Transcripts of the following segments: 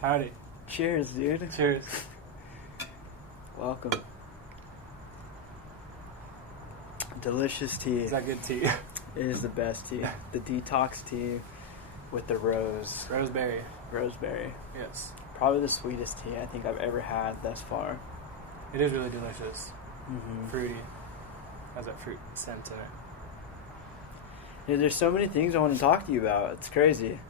Howdy. Cheers, dude. Cheers. Welcome. Delicious tea. Is that good tea? It is the best tea. The detox tea with the rose. Roseberry. Roseberry. Yes. Probably the sweetest tea I think I've ever had thus far. It is really delicious. Mm-hmm. Fruity. Has that fruit scent in it. Yeah, there's so many things I want to talk to you about. It's crazy.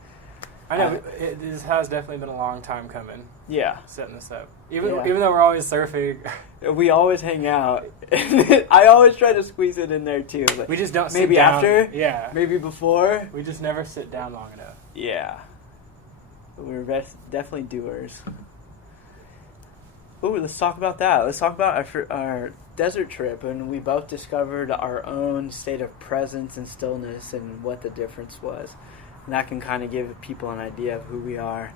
I know. This has definitely been a long time coming. Yeah. Setting this up. Even though we're always surfing. We always hang out. I always try to squeeze it in there too. Like We just don't sit maybe down. after? Yeah. Maybe before? We just never sit down long enough. Yeah. We're definitely doers. Ooh, let's talk about that. Let's talk about our desert trip, and we both discovered our own state of presence and stillness and what the difference was. And that can kind of give people an idea of who we are,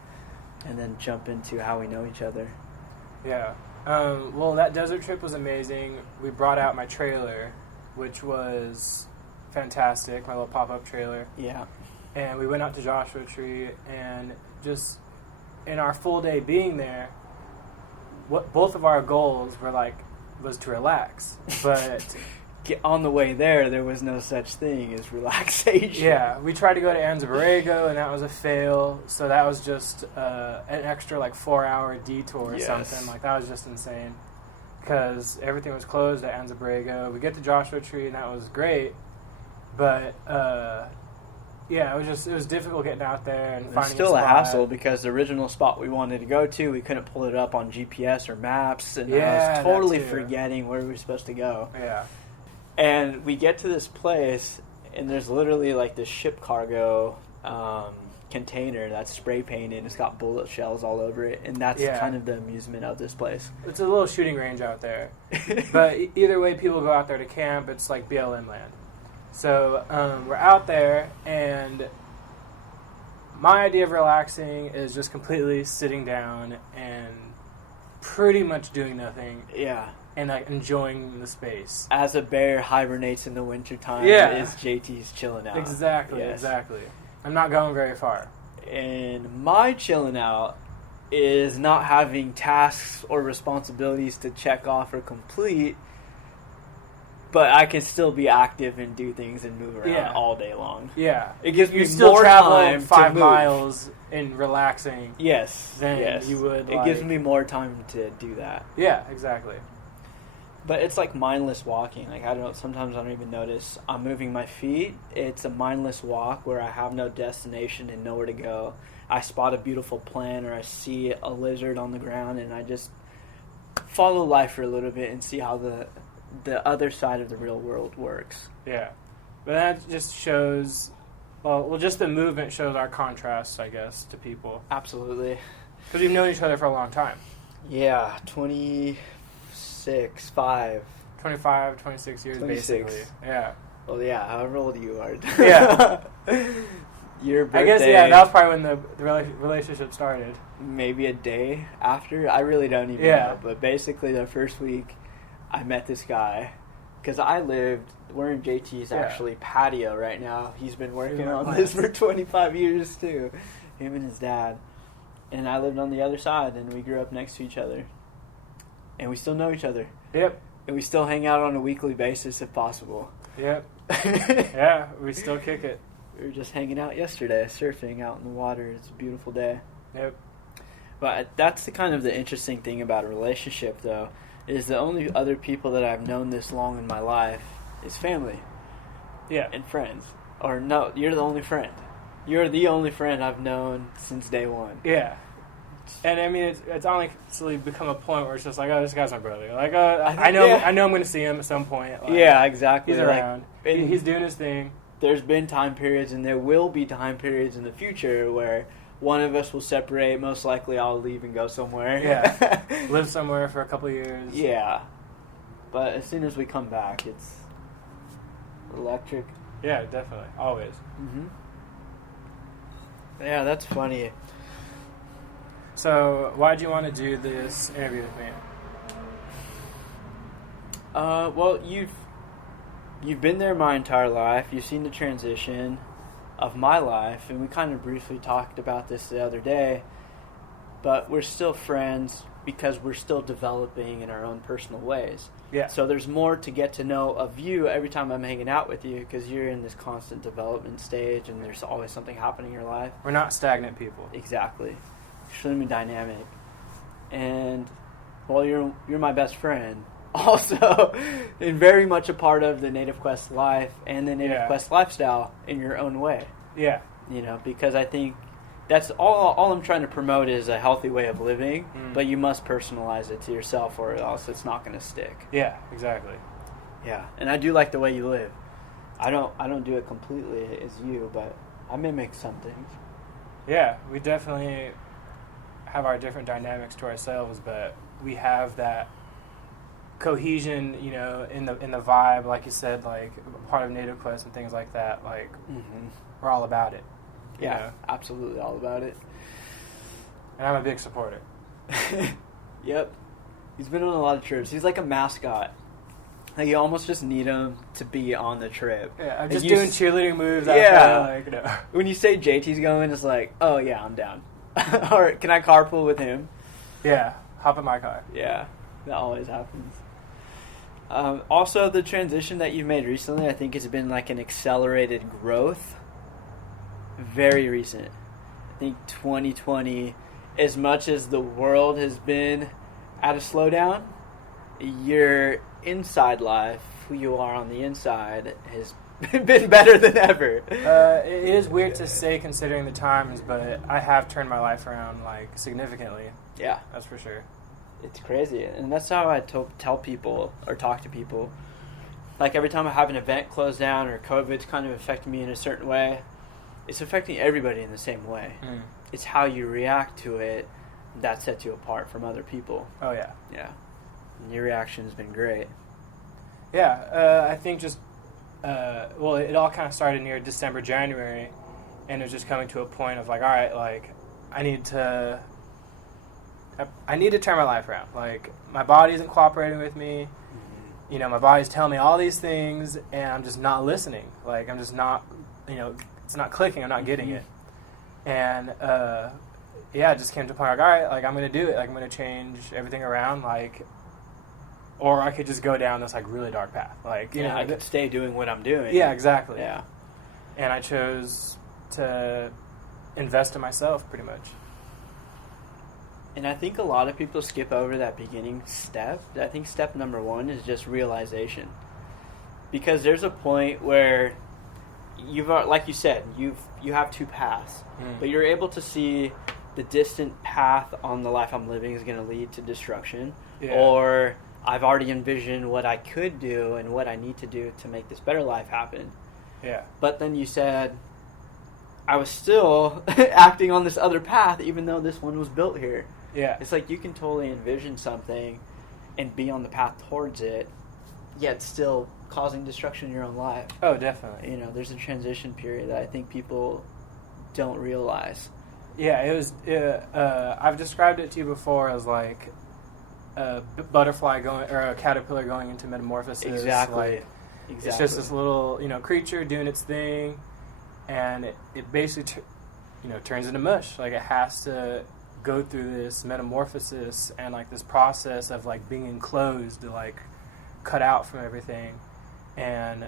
and then jump into how we know each other. Yeah. Well, that desert trip was amazing. We brought out my trailer, which was fantastic, my little pop-up trailer. Yeah. And we went out to Joshua Tree, and just in our full day being there, what both of our goals was to relax. But On the way there was no such thing as relaxation. yeah, we tried to go to Anza-Borrego, and that was a fail. So that was just an extra 4-hour detour or Yes. something. That was just insane because everything was closed at Anza-Borrego. We get to Joshua Tree, and that was great. But yeah, it was difficult getting out there and finding. It's still a spot. hassle because the original spot we wanted to go to, we couldn't pull it up on GPS or maps, and I Yeah, was totally that too. forgetting where we were supposed to go. Yeah. And we get to this place, and there's literally this ship cargo container that's spray painted. It's got bullet shells all over it, and that's kind of the amusement of this place. It's a little shooting range out there. But either way, people go out there to camp. It's like BLM land. So we're out there, and my idea of relaxing is just completely sitting down and pretty much doing nothing. Yeah. And enjoying the space. As a bear hibernates in the wintertime, Yeah. is JT's chilling out. Exactly, Yes. exactly. I'm not going very far. And my chilling out is not having tasks or responsibilities to check off or complete, but I can still be active and do things and move around all day long. Yeah. It gives me You still more travel time 5 to move. miles in relaxing. Yes. Than yes. you would, It gives me more time to do that. Yeah, exactly. But it's like mindless walking. Sometimes I don't even notice I'm moving my feet. It's a mindless walk where I have no destination and nowhere to go. I spot a beautiful plant or I see a lizard on the ground, and I just follow life for a little bit and see how the other side of the real world works. Yeah. But that just shows, well, just the movement shows our contrasts, I guess, to people. Absolutely. Because we've known each other for a long time. Yeah, 25, 26 years, 26. basically. Yeah. Well, yeah, however old you are. Yeah. Your birthday. I guess, yeah, that was probably when the relationship started. Maybe a day after. I really don't even know. But basically, the first week, I met this guy. Because we're in JT's actually patio right now. He's been working on this for 25 years, too. Him and his dad. And I lived on the other side, and we grew up next to each other. And we still know each other. Yep. And we still hang out on a weekly basis if possible. Yep. Yeah, we still kick it. We were just hanging out yesterday, surfing out in the water. It's a beautiful day. Yep. But that's the interesting thing about a relationship, though, is the only other people that I've known this long in my life is family. Yeah. And friends. Or no, you're the only friend. You're the only friend I've known since day one. Yeah. And I mean, it's honestly become a point where it's just like, oh, this guy's my brother. I know I'm going to see him at some point. Yeah, exactly. He's around. He's doing his thing. There's been time periods, and there will be time periods in the future where one of us will separate. Most likely, I'll leave and go somewhere. Yeah. Live somewhere for a couple of years. Yeah. But as soon as we come back, it's electric. Yeah, definitely. Always. Mm-hmm. Yeah, that's funny. So, why'd you want to do this interview with me? Well, you've been there my entire life. You've seen the transition of my life, and we kind of briefly talked about this the other day. but we're still friends because we're still developing in our own personal ways. Yeah. So there's more to get to know of you every time I'm hanging out with you, because you're in this constant development stage and there's always something happening in your life. We're not stagnant people. Exactly. Extremely dynamic. And, well, you're my best friend. Also, and very much a part of the Native Quest life and the Native Quest lifestyle in your own way. Yeah. You know, because I think that's all I'm trying to promote is a healthy way of living, but you must personalize it to yourself or else it's not going to stick. Yeah, exactly. Yeah, and I do like the way you live. I don't do it completely as you, but I mimic some things. Yeah, we definitely have our different dynamics to ourselves, but we have that cohesion, you know, in the vibe, like you said, like part of Native Quest and things like that. Like we're all about it. Yeah, know? Absolutely all about it. And I'm a big supporter. Yep. He's been on a lot of trips. He's like a mascot. Like you almost just need him to be on the trip. Yeah, I'm just doing cheerleading moves. Like, no. When you say JT's going, it's like, oh yeah, I'm down. Or can I carpool with him? Yeah, hop in my car. Yeah, that always happens. Also, the transition that you've made recently, I think, has been like an accelerated growth. Very recent. I think 2020, as much as the world has been at a slowdown, your inside life, who you are on the inside, has been better than ever. It is weird to say considering the times, but I have turned my life around like significantly. Yeah, that's for sure. It's crazy, and that's how I tell people or talk to people. Like every time I have an event close down or COVID's kind of affecting me in a certain way, it's affecting everybody in the same way. It's how you react to it that sets you apart from other people. Oh yeah. Yeah. And your reaction has been great. Yeah, I think just well, it all kind of started near December, January, and it was just coming to a point of like, all right, like I need to turn my life around. Like my body isn't cooperating with me. You know, my body's telling me all these things, and I'm just not listening. Like I'm just not, you know, it's not clicking. I'm not getting it. And it just came to a point like, all right, like I'm gonna do it. Like I'm gonna change everything around. Like, or I could just go down this like really dark path. Like you know, I could stay doing what I'm doing. Yeah, exactly. Yeah. And I chose to invest in myself, pretty much. And I think a lot of people skip over that beginning step. I think step number 1 is just realization. Because there's a point where like you said, you have 2 paths, but you're able to see the distant path on the life I'm living is going to lead to destruction, or I've already envisioned what I could do and what I need to do to make this better life happen. Yeah. But then you said I was still acting on this other path, even though this one was built here. Yeah. It's like you can totally envision something and be on the path towards it, yet still causing destruction in your own life. Oh, definitely. You know, there's a transition period that I think people don't realize. Yeah, it was. I've described it to you before as like a butterfly going or a caterpillar going into metamorphosis. Exactly. Like, it's just this little, you know, creature doing its thing, and it basically, turns into mush. Like it has to go through this metamorphosis and like this process of like being enclosed, to like cut out from everything. And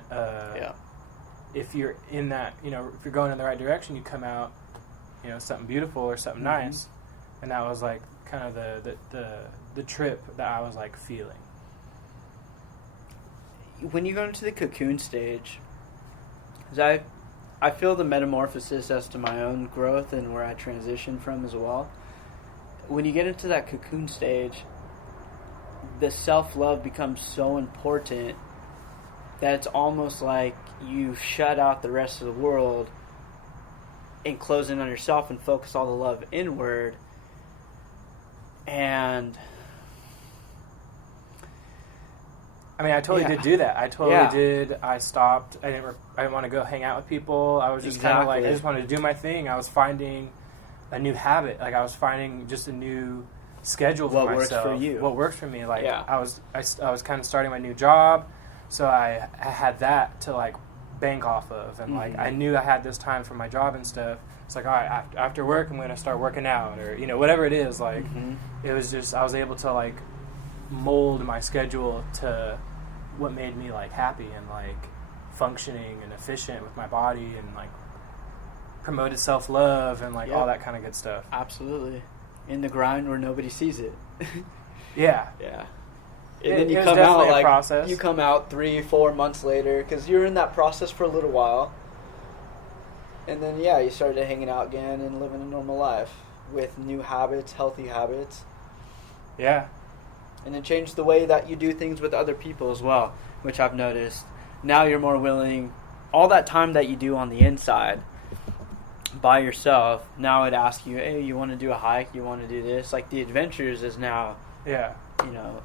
if you're in that, if you're going in the right direction, you come out, something beautiful or something nice. And that was like kind of the trip that I was like feeling. When you go into the cocoon stage, because I feel the metamorphosis as to my own growth and where I transition from as well. When you get into that cocoon stage, the self-love becomes so important that it's almost like you shut out the rest of the world and close in on yourself and focus all the love inward. And I mean, I totally did do that. I totally did. I stopped. I didn't want to go hang out with people. I was just kind of like, I just wanted to do my thing. I was finding a new habit. Like I was finding just a new schedule for myself. What works for you? What works for me? Like I was kind of starting my new job, so I had that to like bank off of, and like I knew I had this time for my job and stuff. it's like, all right, after work, I'm going to start working out, or, you know, whatever it is. Like, it was just, I was able to, like, mold my schedule to what made me, like, happy and, like, functioning and efficient with my body, and, like, promoted self-love and, like, all that kind of good stuff. Absolutely. In the grind where nobody sees it. Yeah. And then you come out, like, you come out 3-4 months later, because you're in that process for a little while. And then, you started hanging out again and living a normal life with new habits, healthy habits. Yeah. And it changed the way that you do things with other people as well, which I've noticed. Now you're more willing, all that time that you do on the inside by yourself, now I'd ask you, hey, you want to do a hike? You want to do this? Like, the adventures is now, you know,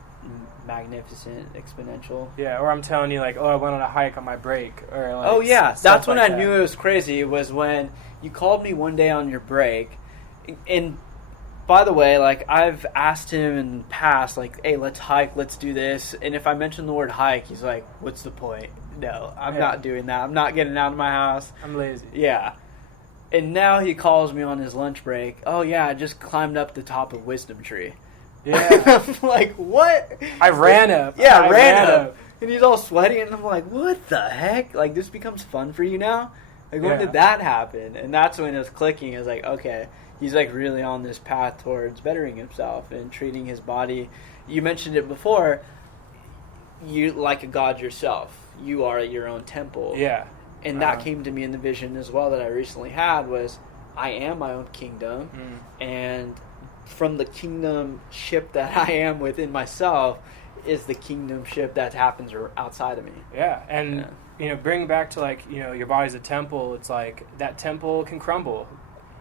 magnificent, exponential. Yeah, or I'm telling you, like, oh, I went on a hike on my break, or like, oh yeah, that's when like I knew it was crazy. Was when you called me one day on your break, and by the way, like, I've asked him in the past, like, hey, let's hike, let's do this, and if I mention the word hike, he's like, what's the point? No, I'm not doing that. I'm not getting out of my house. I'm lazy. Yeah. And now he calls me on his lunch break. Oh yeah, I just climbed up the top of Wisdom Tree. Yeah. I'm like, what? I ran up. Yeah, I ran up. And he's all sweaty, and I'm like, what the heck? Like, this becomes fun for you now? Like, when did that happen? And that's when it was clicking. It was like, okay, he's, like, really on this path towards bettering himself and treating his body. You mentioned it before. You like a god yourself. You are your own temple. Yeah. And that came to me in the vision as well that I recently had, was I am my own kingdom, and from the kingdom ship that I am within myself is the kingdom ship that happens outside of me. Yeah, and you know, bring back to, like, you know, your body's a temple. It's like that temple can crumble.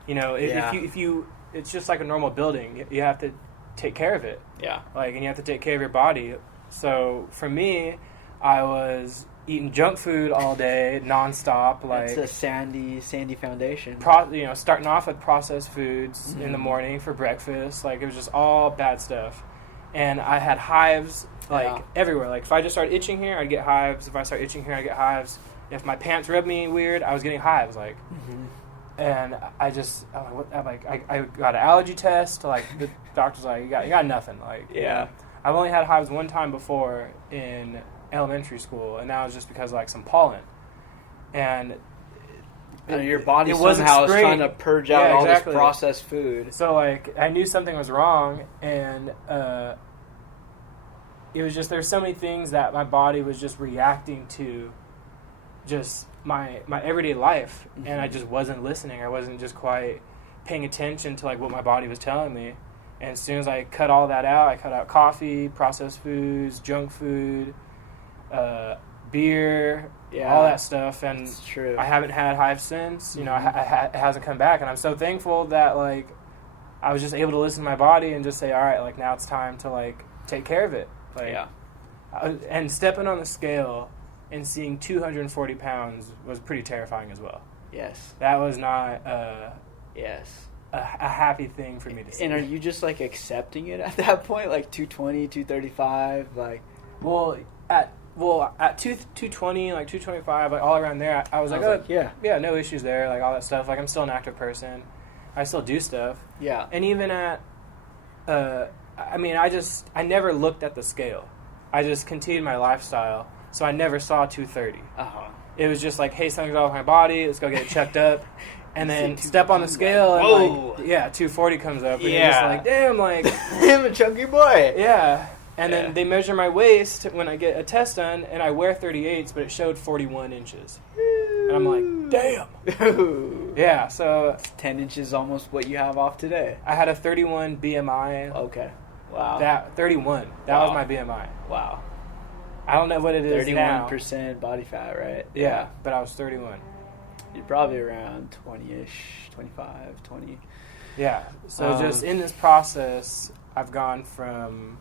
You know, if you it's just like a normal building. You have to take care of it. Yeah. Like, and you have to take care of your body. So for me, I was eating junk food all day, nonstop. Like, it's a sandy foundation. You know, starting off with processed foods in the morning for breakfast. Like, it was just all bad stuff, and I had hives like everywhere. Like, if I just started itching here, I'd get hives. If I start itching here, I'd get hives. If my pants rubbed me weird, I was getting hives. Like, and I got an allergy test. Like, the doctor's like, you got nothing. Like, I've only had hives one time before in elementary school, and that was just because of, like, some pollen, and your body somehow is trying to purge out all this processed food. So, like, I knew something was wrong, and it was just, there's so many things that my body was just reacting to, just my everyday life, and I just wasn't listening. I wasn't just quite paying attention to, like, what my body was telling me. And as soon as I cut all that out, I cut out coffee, processed foods, junk food, beer, all that stuff, and it's true. I haven't had hives since. You know, it hasn't come back, and I'm so thankful that, like, I was just able to listen to my body and just say, all right, like, now it's time to, like, take care of it. Like, and stepping on the scale and seeing 240 pounds was pretty terrifying as well. Yes. That was not a happy thing for me to see. And are you just, like, accepting it at that point? Like, 220, 235, like... At 220, like 225, like, all around there, I was like, no issues there, like, all that stuff. Like, I'm still an active person. I still do stuff. Yeah. And even at, I never looked at the scale. I just continued my lifestyle, so I never saw 230. It was just like, hey, something's wrong with my body, let's go get it checked up. And then step on the scale, and, like, 240 comes up, and you're just like, damn, like... I'm a chunky boy. Yeah. And then they measure my waist when I get a test done, and I wear 38s, but it showed 41 inches. And I'm like, damn. Yeah, so... 10 inches almost what you have off today. I had a 31 BMI. Okay. Wow. 31. That was my BMI. Wow. I don't know what it is now. 31% body fat, right? Yeah, but I was 31. You're probably around 20-ish, 25, 20. Yeah, so just in this process, I've gone from...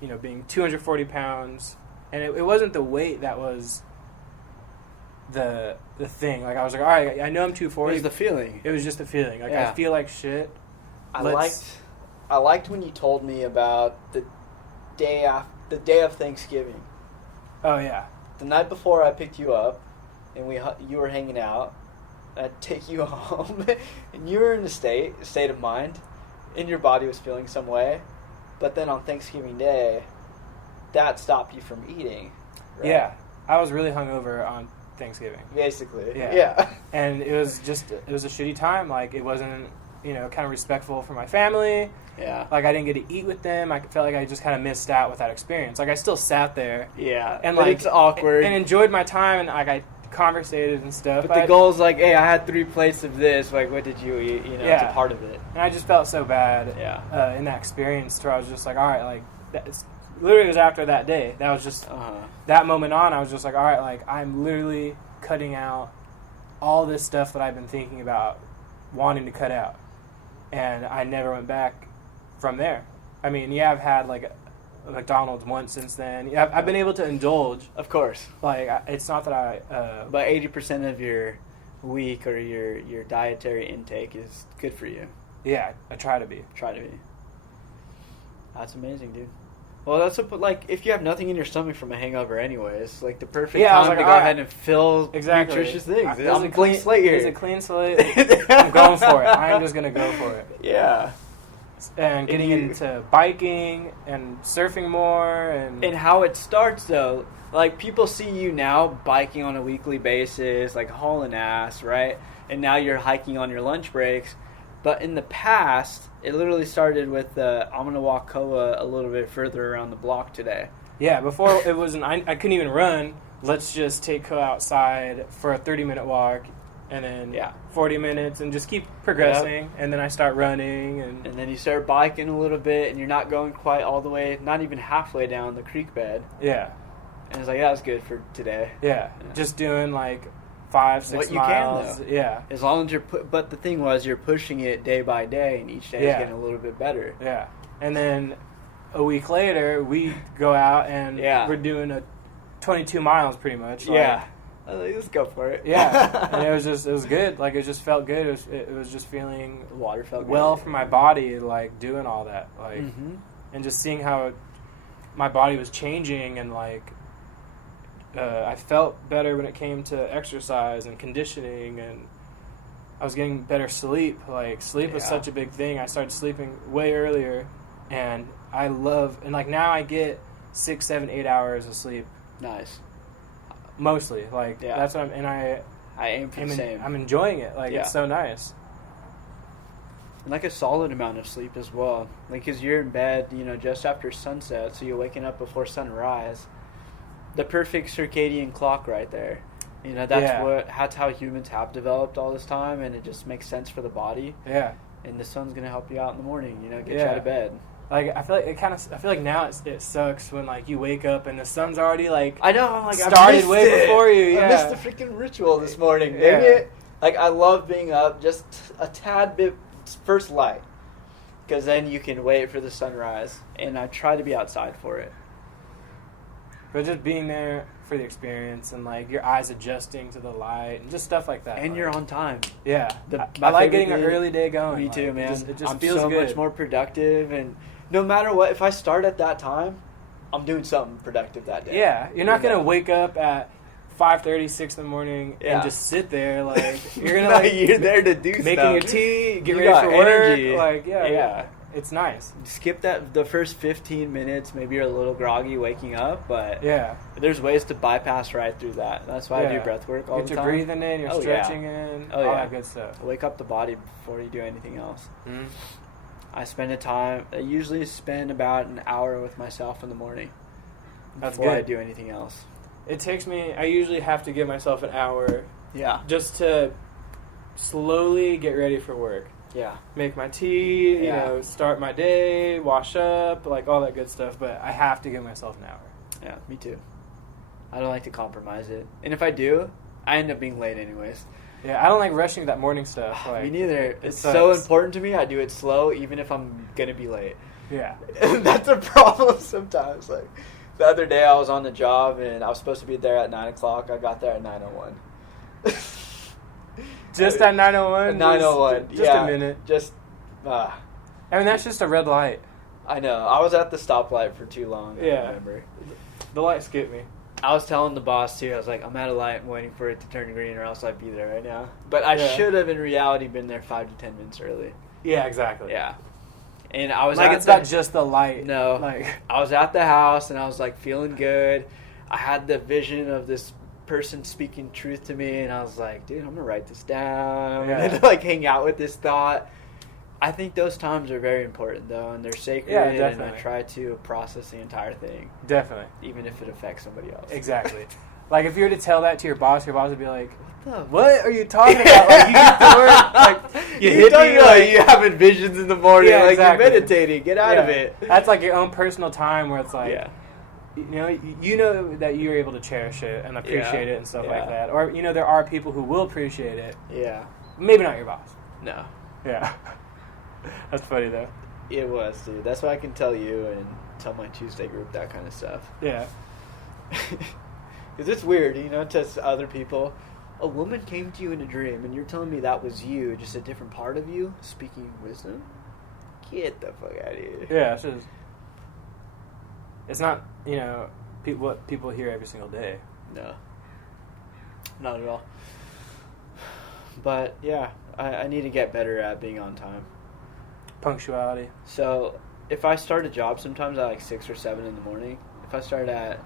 you know, being 240 pounds, and it wasn't the weight that was the thing. Like, I was like, all right, I know I'm 240. It was the feeling. It was just the feeling. Like, I feel like shit. I liked when you told me about the day of Thanksgiving. Oh yeah. The night before I picked you up, and you were hanging out. I'd take you home, and you were in a state of mind, and your body was feeling some way, but then on Thanksgiving Day, that stopped you from eating. Right? Yeah, I was really hungover on Thanksgiving. Basically, yeah. And it was a shitty time. Like, it wasn't, kind of respectful for my family. Yeah. Like, I didn't get to eat with them. I felt like I just kind of missed out with that experience. Like, I still sat there. Yeah. And, but like, it's awkward. And enjoyed my time, and, like, I conversated and stuff. But the goal is, like, hey, I had 3 plates of this. Like, what did you eat? It's a part of it. And I just felt so bad in that experience where I was just like, all right, like, literally it was after that day. That was just, that moment on, I was just like, all right, like, I'm literally cutting out all this stuff that I've been thinking about wanting to cut out. And I never went back from there. I mean, I've had, like, a McDonald's once since then. I've been able to indulge. Of course. Like, it's not that I... but 80% of your week or your dietary intake is good for you. Yeah, I try to be. That's amazing, dude. Well, that's like, if you have nothing in your stomach from a hangover anyways, like, the perfect time to go ahead and fill nutritious things. I'm a clean slate here. It's a clean slate. I'm going for it. I'm just going to go for it. Yeah. And getting into biking and surfing more. And how it starts, though, like, people see you now biking on a weekly basis, like, hauling ass, right? And now you're hiking on your lunch breaks. But in the past, it literally started with I'm going to walk Koa a little bit further around the block today. Yeah, before it wasn't, I couldn't even run. Let's just take Koa outside for a 30-minute walk, and then 40 minutes, and just keep progressing. Yep. And then I start running. And then you start biking a little bit, and you're not going quite all the way, not even halfway down the creek bed. Yeah. And it's like, that was good for today. Yeah. Just doing, like, 5-6 miles. What you can, though. Yeah. As long as but the thing was, you're pushing it day by day, and each day is getting a little bit better. Yeah. And then a week later, we go out and we're doing a 22 miles pretty much. Like, let's go for it. Yeah. And it was good. Like, it just felt good. It was just feeling the water felt well good. For my body, like, doing all that. Like, and just seeing how my body was changing, and, like, I felt better when it came to exercise and conditioning, and I was getting better sleep. Like, sleep was such a big thing. I started sleeping way earlier, and like, now I get 6, 7, 8 hours of sleep. Nice. Mostly. Like, that's what I aim for the same. I'm enjoying it. Like, it's so nice. And, like, a solid amount of sleep as well. Like, because you're in bed, just after sunset, so you're waking up before sunrise. The perfect circadian clock right there. That's how humans have developed all this time, and it just makes sense for the body. Yeah. And the sun's gonna help you out in the morning, get you out of bed. Like, I feel like now it sucks when, like, you wake up and the sun's already, like, I know, I'm like, started way before you. Yeah. I missed the freaking ritual this morning. Dang it. Like, I love being up just a tad bit first light, because then you can wait for the sunrise, and I try to be outside for it. But just being there for the experience, and, like, your eyes adjusting to the light and just stuff like that. And you're on time. Yeah. I like getting an early day going. Me too, man. It just I'm feels so good. much more productive, and no matter what, if I start at that time, I'm doing something productive that day. Yeah. You're not going to wake up at 5:30, 6 in the morning and just sit there. Like, you're going to, like, you're there to do making stuff. your tea, get ready for energy. work. Like, it's nice. Skip the first 15 minutes. Maybe you're a little groggy waking up, but there's ways to bypass right through that. That's why I do breath work all the time. Get your breathing in, your stretching in, all that good stuff. Wake up the body before you do anything else. Mm-hmm. I usually spend about an hour with myself in the morning before I do anything else. It takes me, I usually have to give myself an hour just to slowly get ready for work. Yeah. Make my tea, start my day, wash up, like, all that good stuff. But I have to give myself an hour. Yeah, me too. I don't like to compromise it. And if I do, I end up being late anyways. Yeah, I don't like rushing that morning stuff. Like, me neither. It's so important to me. I do it slow, even if I'm going to be late. Yeah. That's a problem sometimes. Like, the other day I was on the job, and I was supposed to be there at 9 o'clock. I got there at 9:01. Just at 9:01? 9:01. Just a minute. I mean, that's just a red light. I know. I was at the stoplight for too long. Yeah. I remember. The light skipped me. I was telling the boss too. I was like, I'm at a light, I'm waiting for it to turn green, or else I'd be there right now. But I should have, in reality, been there 5 to 10 minutes early. Yeah, exactly. Yeah. And I was like, it's not just the light. No. Like, I was at the house, and I was, like, feeling good. I had the vision of this person speaking truth to me, and I was like, dude, I'm going to write this down. Yeah. And, like, hang out with this thought. I think those times are very important, though, and they're sacred, and I try to process the entire thing. Definitely. Even if it affects somebody else. Exactly. Like, if you were to tell that to your boss would be like, what are you talking about? Like, you get to work, like, you hit me, like, you having visions in the morning, yeah, like, exactly. you're meditating, get out of it. That's like your own personal time where it's like, you know that you're able to cherish it and appreciate it and stuff like that. Or, there are people who will appreciate it. Yeah. Maybe not your boss. No. Yeah. That's funny, though. It was, dude. That's why I can tell you and tell my Tuesday group that kind of stuff. Yeah. Because it's weird, to other people. A woman came to you in a dream, and you're telling me that was you, just a different part of you, speaking wisdom? Get the fuck out of here. Yeah, it's not, what people hear every single day. No. Not at all. But, yeah, I need to get better at being on time. Punctuality. So, if I start a job sometimes at like 6 or 7 in the morning, if I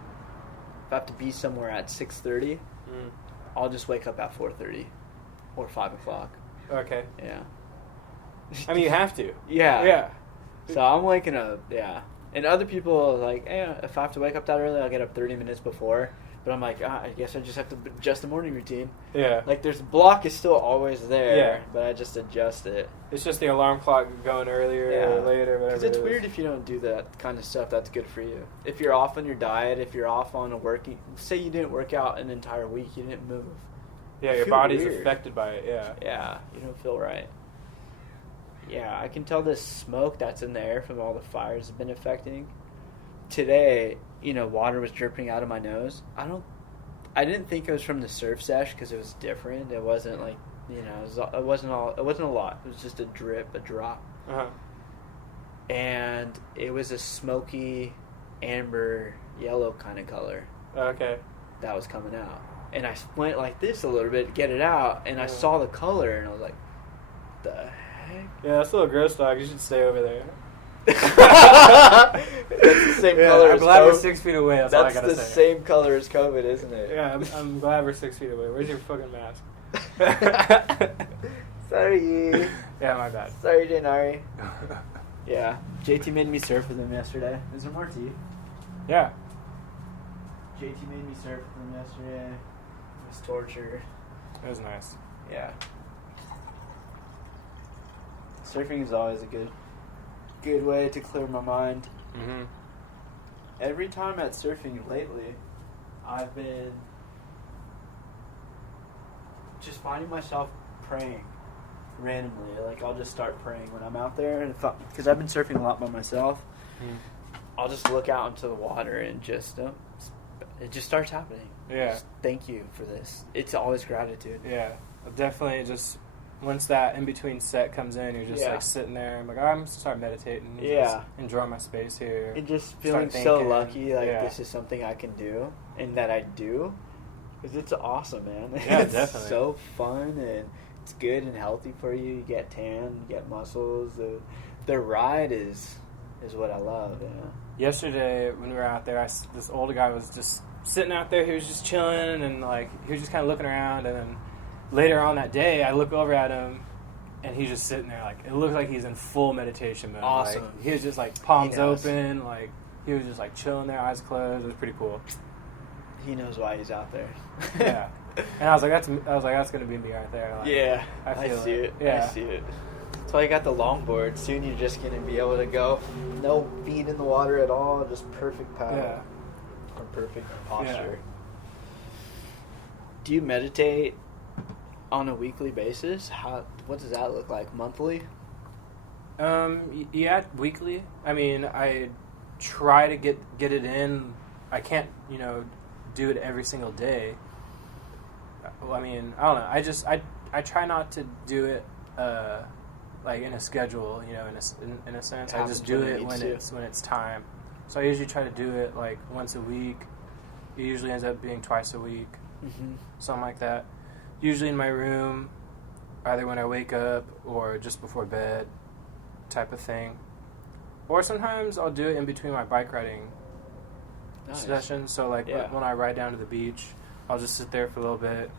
have to be somewhere at 6:30, I'll just wake up at 4:30 or 5 o'clock. Okay. Yeah. I mean, you have to. Yeah. Yeah. So I'm waking up, And other people are like, if I have to wake up that early, I'll get up 30 minutes before. But I'm like, I guess I just have to adjust the morning routine. Yeah. Like, there's block is still always there. Yeah. But I just adjust it. It's just the alarm clock going earlier or later, whatever. Because it's weird if you don't do that kind of stuff that's good for you. If you're off on your diet, if you're off on say you didn't work out an entire week, you didn't move. Yeah, your body's affected by it, yeah. Yeah, you don't feel right. Yeah, I can tell this smoke that's in the air from all the fires has been affecting. Today, water was dripping out of my nose. I didn't think it was from the surf sesh because it was different. It wasn't like, it wasn't a lot. It was just a drop. Uh-huh. And it was a smoky, amber, yellow kind of color. Okay. That was coming out. And I went like this a little bit to get it out, and I saw the color, and I was like, the heck? Yeah, that's a little gross, dog. You should stay over there. That's the same color as I'm glad we're COVID. 6 feet away, that's all I gotta say. That's the same color as COVID, isn't it? Yeah, I'm glad we're 6 feet away. Where's your fucking mask? Sorry. Yeah, my bad. Sorry, Janari. Yeah. JT made me surf with him yesterday. Is there more tea? Yeah. JT made me surf with him yesterday. It was torture. It was nice. Yeah. Surfing is always a good way to clear my mind. Mm-hmm. Every time at surfing lately, I've been just finding myself praying randomly. Like, I'll just start praying when I'm out there, and because I've been surfing a lot by myself. I'll just look out into the water and just it just starts happening. Yeah. Just thank you for this. It's always gratitude. Yeah. Definitely just once that in-between set comes in, you're just like sitting there. I'm like, I'm going to start meditating. Just enjoy my space here. And just feeling so lucky this is something I can do and that I do. Because it's awesome, man. Yeah, it's definitely. So fun and it's good and healthy for you. You get tan, you get muscles. The ride is what I love, Yesterday when we were out there, this older guy was just sitting out there. He was just chilling and he was just kind of looking around. And then later on that day, I look over at him and he's just sitting there. It looked like he's in full meditation mode. Awesome. He was just palms open. He was just chilling there, eyes closed. It was pretty cool. He knows why he's out there. Yeah. And I was like, that's gonna be me right there. Yeah, I see it. Yeah. I see it. That's why you got the longboard. Soon you're just gonna be able to go, no feet in the water at all, just perfect paddle. Yeah. Or perfect posture. Yeah. Do you meditate on a weekly basis? What does that look like? Monthly? Yeah, weekly. I mean, I try to get it in. I can't, do it every single day. Well, I mean, I don't know. I try not to do it in a schedule, in a sense. I just do it when it's time. So I usually try to do it once a week. It usually ends up being twice a week, Mm-hmm. something like that. Usually in my room, either when I wake up or just before bed, type of thing. Or sometimes I'll do it in between my bike riding sessions. So like when I ride down to the beach, I'll just sit there for a little bit,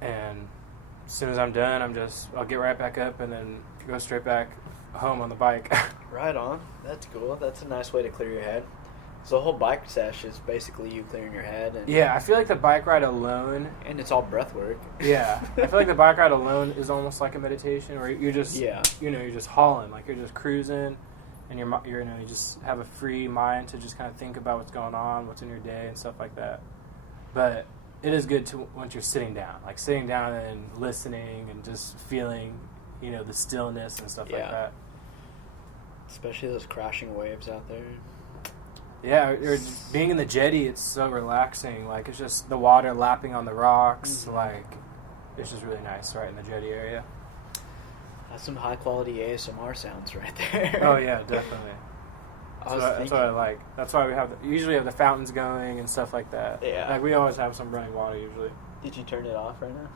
and as soon as I'm done, I'll get right back up and then go straight back home on the bike. Right on. That's cool. That's a nice way to clear your head. So the whole bike sesh is basically you clearing your head. And yeah, I feel like the bike ride alone... And it's all breath work. Yeah. I feel like the bike ride alone is almost like a meditation, where you're just, you're just hauling. Like, you're just cruising, and you just have a free mind to just kind of think about what's going on, what's in your day, and stuff like that. But it is good to once you're sitting down. Like, sitting down and listening and just feeling, the stillness and stuff like that. Especially those crashing waves out there. Yeah, or being in the jetty, it's so relaxing. Like, it's just the water lapping on the rocks. Mm-hmm. Like, it's just really nice right in the jetty area. That's some high-quality ASMR sounds right there. Oh, yeah, definitely. That's what I like. That's why we usually have the fountains going and stuff like that. Yeah. Like, we always have some running water, usually. Did you turn it off right now?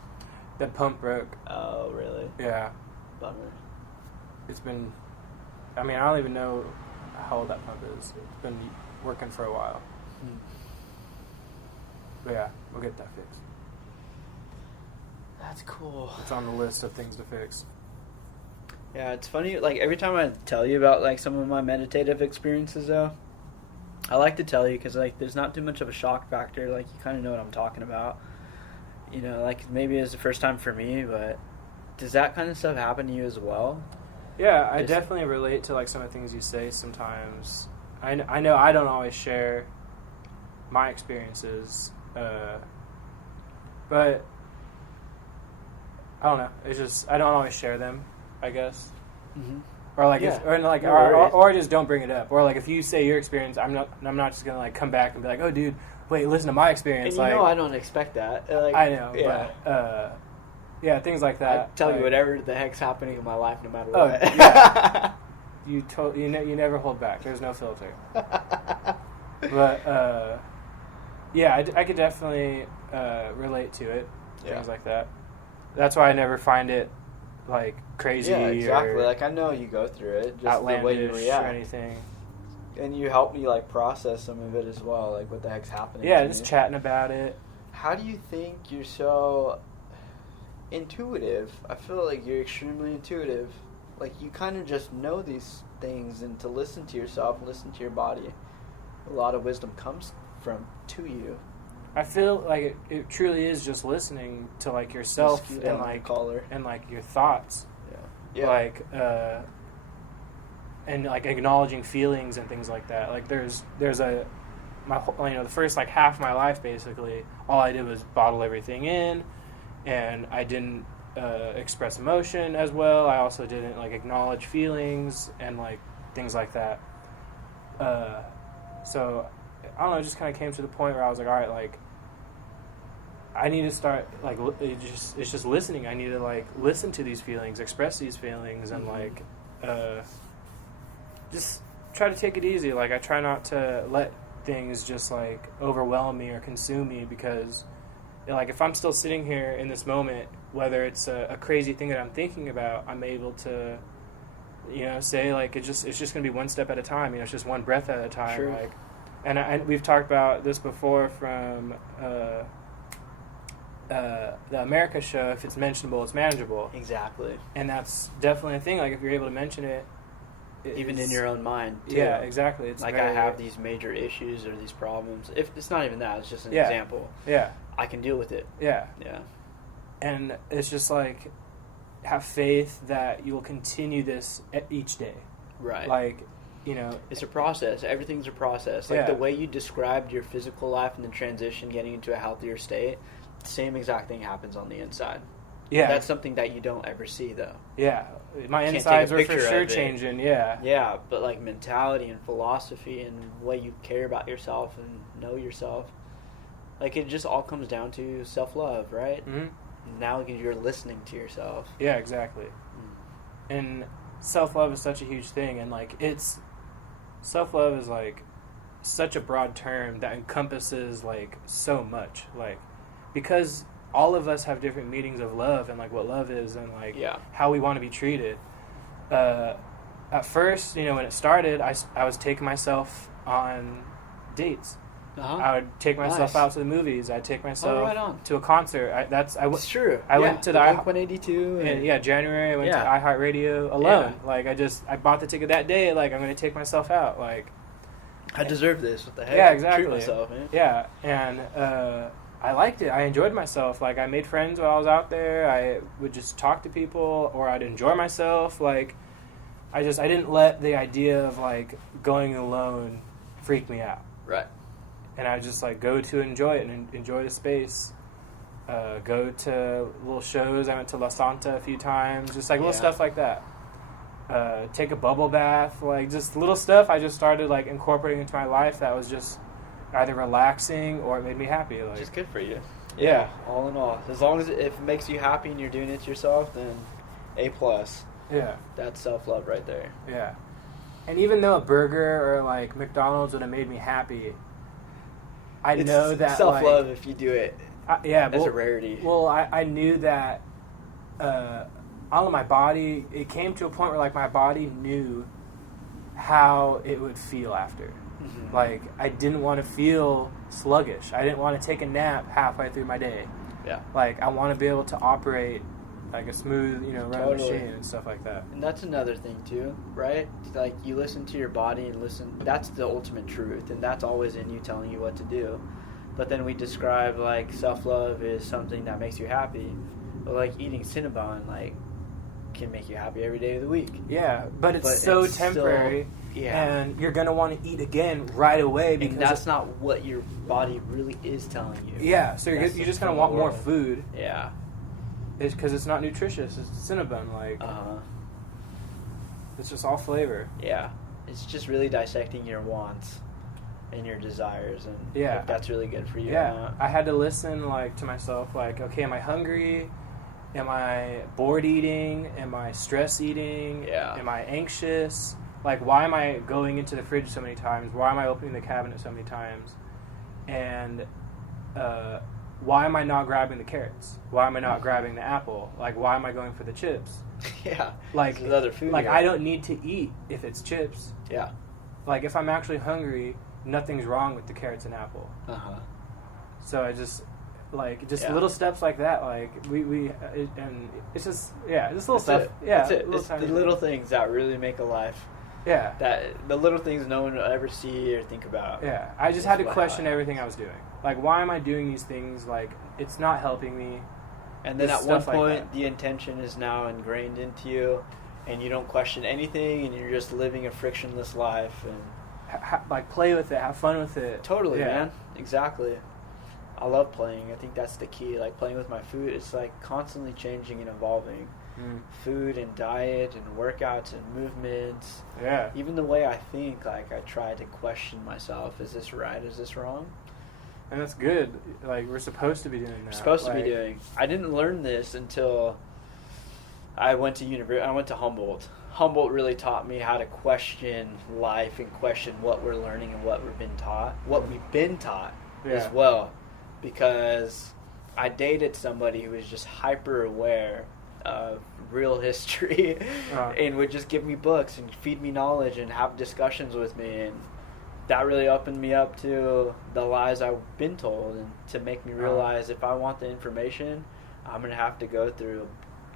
The pump broke. Oh, really? Yeah. Bummer. It's been... I mean, I don't even know how old that pump is. It's been working for a while. But yeah, we'll get that fixed. That's cool. It's on the list of things to fix. Yeah, it's funny, like, every time I tell you about, like, some of my meditative experiences, though, I like to tell you because, like, there's not too much of a shock factor. Like, you kind of know what I'm talking about. Like, maybe it's the first time for me, but does that kind of stuff happen to you as well? Yeah, I definitely relate to, like, some of the things you say sometimes. I know I don't always share my experiences, but I don't know. It's just I don't always share them, I guess. Mm-hmm. Or like, or just don't bring it up. Or like, if you say your experience, I'm not just gonna like come back and be like, oh, dude, wait, listen to my experience. And like, I don't expect that. Like, I know, but yeah, things like that. I tell you whatever the heck's happening in my life, no matter what. Oh, yeah. You never hold back. There's no filter. But yeah, I could definitely relate to it. Things like that. That's why I never find it like crazy. Yeah, exactly. Or like I know you go through it, just outlandish the way you react or anything. And you help me like process some of it as well, like what the heck's happening. Yeah, to just me. chatting about it. How do you think you're so intuitive? I feel like you're extremely intuitive. Like, you kind of just know these things, and to listen to yourself, listen to your body, a lot of wisdom comes to you. I feel like it truly is just listening to, like, yourself and, like your thoughts. Yeah. Like, and, like, acknowledging feelings and things like that. Like, there's the first, like, half of my life, basically, all I did was bottle everything in, and I didn't express emotion as well. I also didn't like acknowledge feelings and like things like that. So I don't know. It just kind of came to the point where I was like, all right, like I need to start like it's just listening. I need to like listen to these feelings, express these feelings, and like just try to take it easy. Like I try not to let things just like overwhelm me or consume me, because like if I'm still sitting here in this moment, whether it's a crazy thing that I'm thinking about, I'm able to, say like it's just going to be one step at a time. It's just one breath at a time. Sure. Like, and we've talked about this before from the America show. If it's mentionable, it's manageable. Exactly. And that's definitely a thing. Like if you're able to mention it, even in your own mind, too. Yeah, exactly. It's like I have these major issues or these problems. If it's not even that, it's just an example. Yeah. I can deal with it. Yeah. Yeah. And it's just like, have faith that you will continue this each day. Right. Like, it's a process. Everything's a process. Like the way you described your physical life and the transition, getting into a healthier state, same exact thing happens on the inside. Yeah. That's something that you don't ever see, though. Yeah. My insides are for sure changing, yeah. Yeah, but like mentality and philosophy and the way you care about yourself and know yourself, like it just all comes down to self-love, right? Mm-hmm. Now you're listening to yourself. Yeah, exactly. And self-love is such a huge thing, and like self-love is like such a broad term that encompasses like so much, like because all of us have different meanings of love and like what love is and like how we want to be treated. At first, when it started, I was taking myself on dates. I would take myself out to the movies. I'd take myself to a concert. It's true. I went to the Blink-182. January. I went to iHeartRadio alone. Like I bought the ticket that day. Like I'm going to take myself out. Like I deserve this. What the heck? Yeah, exactly. Treat myself, man. Yeah, and I liked it. I enjoyed myself. Like I made friends while I was out there. I would just talk to people, or I'd enjoy myself. Like I didn't let the idea of like going alone freak me out. Right. And I just like go to enjoy it and enjoy the space. Go to little shows. I went to La Santa a few times. Just like little stuff like that. Take a bubble bath. Like just little stuff I just started like incorporating into my life that was just either relaxing or it made me happy. Like, just good for you. Yeah. All in all. As long as it makes you happy and you're doing it yourself, then A+. Yeah. That's self-love right there. Yeah. And even though a burger or like McDonald's would have made me happy, I know that self-love if you do it. That's a rarity. Well, I knew that all of my body, it came to a point where like my body knew how it would feel after. Mm-hmm. Like I didn't want to feel sluggish. I didn't want to take a nap halfway through my day. Yeah. Like I want to be able to operate like a smooth, running machine and stuff like that. And that's another thing too, right? Like you listen to your body and that's the ultimate truth, and that's always in you telling you what to do. But then we describe like self-love is something that makes you happy. But like eating Cinnabon, like can make you happy every day of the week. Yeah, but it's so temporary. And you're going to want to eat again right away because and that's not what your body really is telling you. Yeah, so you're just going to want more food. Yeah. It's because it's not nutritious. It's Cinnabon, like it's just all flavor. Yeah, it's just really dissecting your wants and your desires, and if that's really good for you. Yeah, I had to listen like to myself, like, okay, am I hungry? Am I bored eating? Am I stress eating? Yeah. Am I anxious? Like, why am I going into the fridge so many times? Why am I opening the cabinet so many times? And why am I not grabbing the carrots? Why am I not grabbing the apple? Like, why am I going for the chips? Yeah. Like, there's other food. Like, here. I don't need to eat if it's chips. Yeah. Like, if I'm actually hungry, nothing's wrong with the carrots and apple. So I just, like, little steps like that. Like, and it's just, just little stuff. That's it. It's the little things that really make a life. Yeah. That the little things no one will ever see or think about. Yeah. I just had to question everything I was doing. Like, why am I doing these things? Like, it's not helping me. And then at one point, the intention is now ingrained into you, and you don't question anything, and you're just living a frictionless life. And like, play with it, have fun with it. Totally, man. Exactly. I love playing. I think that's the key. Like, playing with my food, it's like constantly changing and evolving. Food and diet and workouts and movements. Yeah. Even the way I think, like, I try to question myself. Is this right? Is this wrong? And that's good. Like, we're supposed to be doing that. We're supposed to be doing. I didn't learn this until I went to university. I went to Humboldt. Humboldt really taught me how to question life and question what we're learning and what we've been taught as well. Because I dated somebody who was just hyper aware of real history and would just give me books and feed me knowledge and have discussions with me, and that really opened me up to the lies I've been told, and to make me realize if I want the information, I'm going to have to go through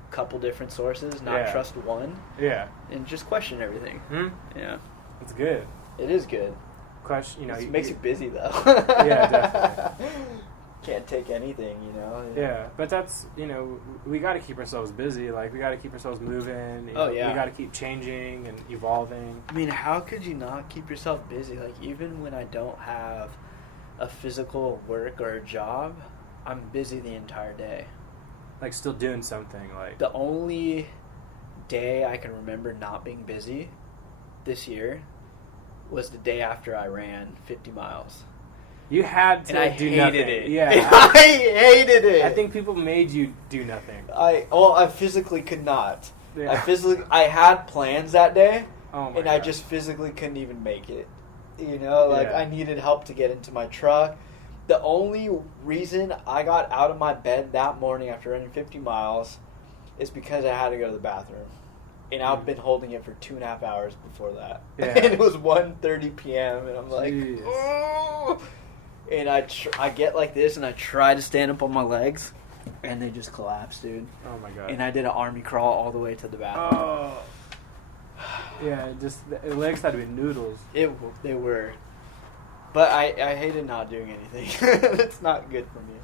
a couple different sources, not trust one, and just question everything. Yeah, it's good. It is good. Question, it makes you busy though. Yeah, definitely. Can't take anything, Yeah, but that's, we got to keep ourselves busy. Like, we got to keep ourselves moving. We got to keep changing and evolving. I mean, how could you not keep yourself busy? Like, even when I don't have a physical work or a job, I'm busy the entire day. Like, still doing something. Like, the only day I can remember not being busy this year was the day after I ran 50 miles. You had to do nothing. It. Yeah, I hated it. I think people made you do nothing. I physically could not. Yeah. I had plans that day, and I just physically couldn't even make it. You know, like Yeah. I needed help to get into my truck. The only reason I got out of my bed that morning after running 50 miles is because I had to go to the bathroom. And I've been holding it for 2.5 hours before that. Yeah. And it was 1:30 p.m. and I'm like, Jeez. oh. And I get like this and I try to stand up on my legs and they just collapse, dude. Oh my god. And I did an army crawl all the way to the bathroom. Oh. Yeah, just the legs had to be noodles. They were. But I hated not doing anything. It's not good for me.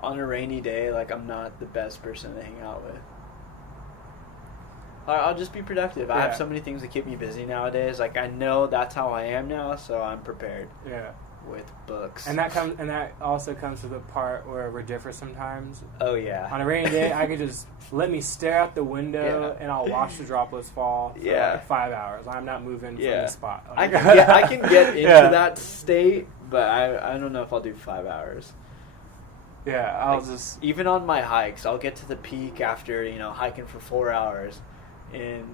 On a rainy day, like, I'm not the best person to hang out with. I'll just be productive. I have so many things that keep me busy nowadays. Like, I know that's how I am now, so I'm prepared. Yeah. With books. And that also comes to the part where we're different sometimes. Oh, yeah. On a rainy day, I could just let me stare out the window and I'll watch the droplets fall for like 5 hours. I'm not moving from the spot. Like, I can get into that state, but I don't know if I'll do 5 hours. Yeah, I'll like, just... Even on my hikes, I'll get to the peak after, hiking for 4 hours. And,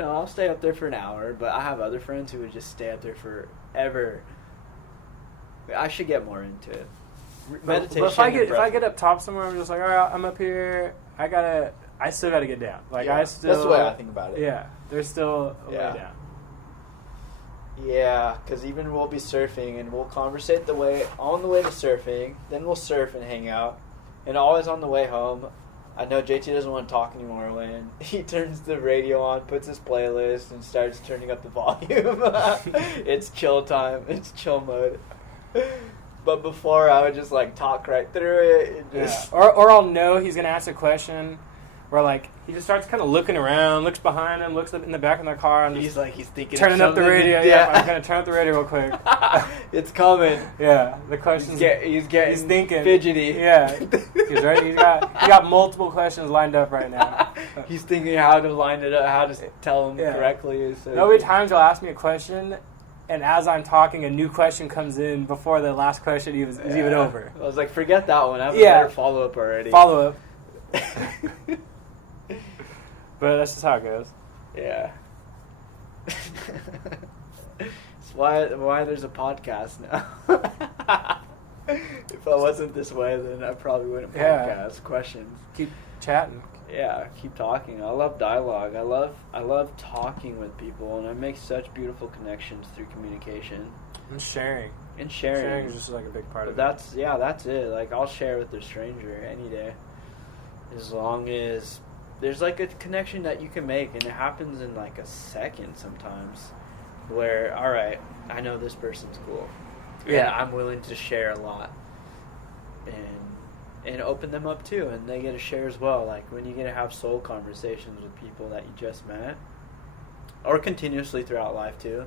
I'll stay up there for an hour, but I have other friends who would just stay up there forever. I should get more into it. Meditation. But if I get up top somewhere, I'm just like, all right, I'm up here. I still gotta get down. Like that's the way I think about it. Yeah, there's still a way down. Yeah, because even we'll be surfing and we'll conversate on the way to surfing. Then we'll surf and hang out, and always on the way home. I know JT doesn't want to talk anymore when he turns the radio on, puts his playlist, and starts turning up the volume. It's chill time. It's chill mode. But before, I would just, talk right through it. And just or I'll know he's going to ask a question where, he just starts kind of looking around, looks behind him, looks up in the back of their car, and he's thinking turning up the radio. Yeah, I'm going to turn up the radio real quick. It's coming. Yeah, the questions. He's thinking fidgety. Yeah, he's ready. He got multiple questions lined up right now. He's thinking how to line it up, how to tell them correctly. So there'll be times he'll ask me a question, and as I'm talking, a new question comes in before the last question is even over. I was like, forget that one. I have a better follow-up already. Follow-up. But that's just how it goes. Yeah. It's why there's a podcast now. If I wasn't this way, then I probably wouldn't podcast questions. Keep chatting. Yeah, keep talking. I love dialogue. I love talking with people, and I make such beautiful connections through communication. And sharing. Sharing is just a big part of it. That's it. I'll share with a stranger any day. As long as there's a connection that you can make, and it happens in a second sometimes. Where, all right, I know this person's cool. Yeah, I'm willing to share a lot, and open them up too, and they get to share as well. Like when you get to have soul conversations with people that you just met, or continuously throughout life too.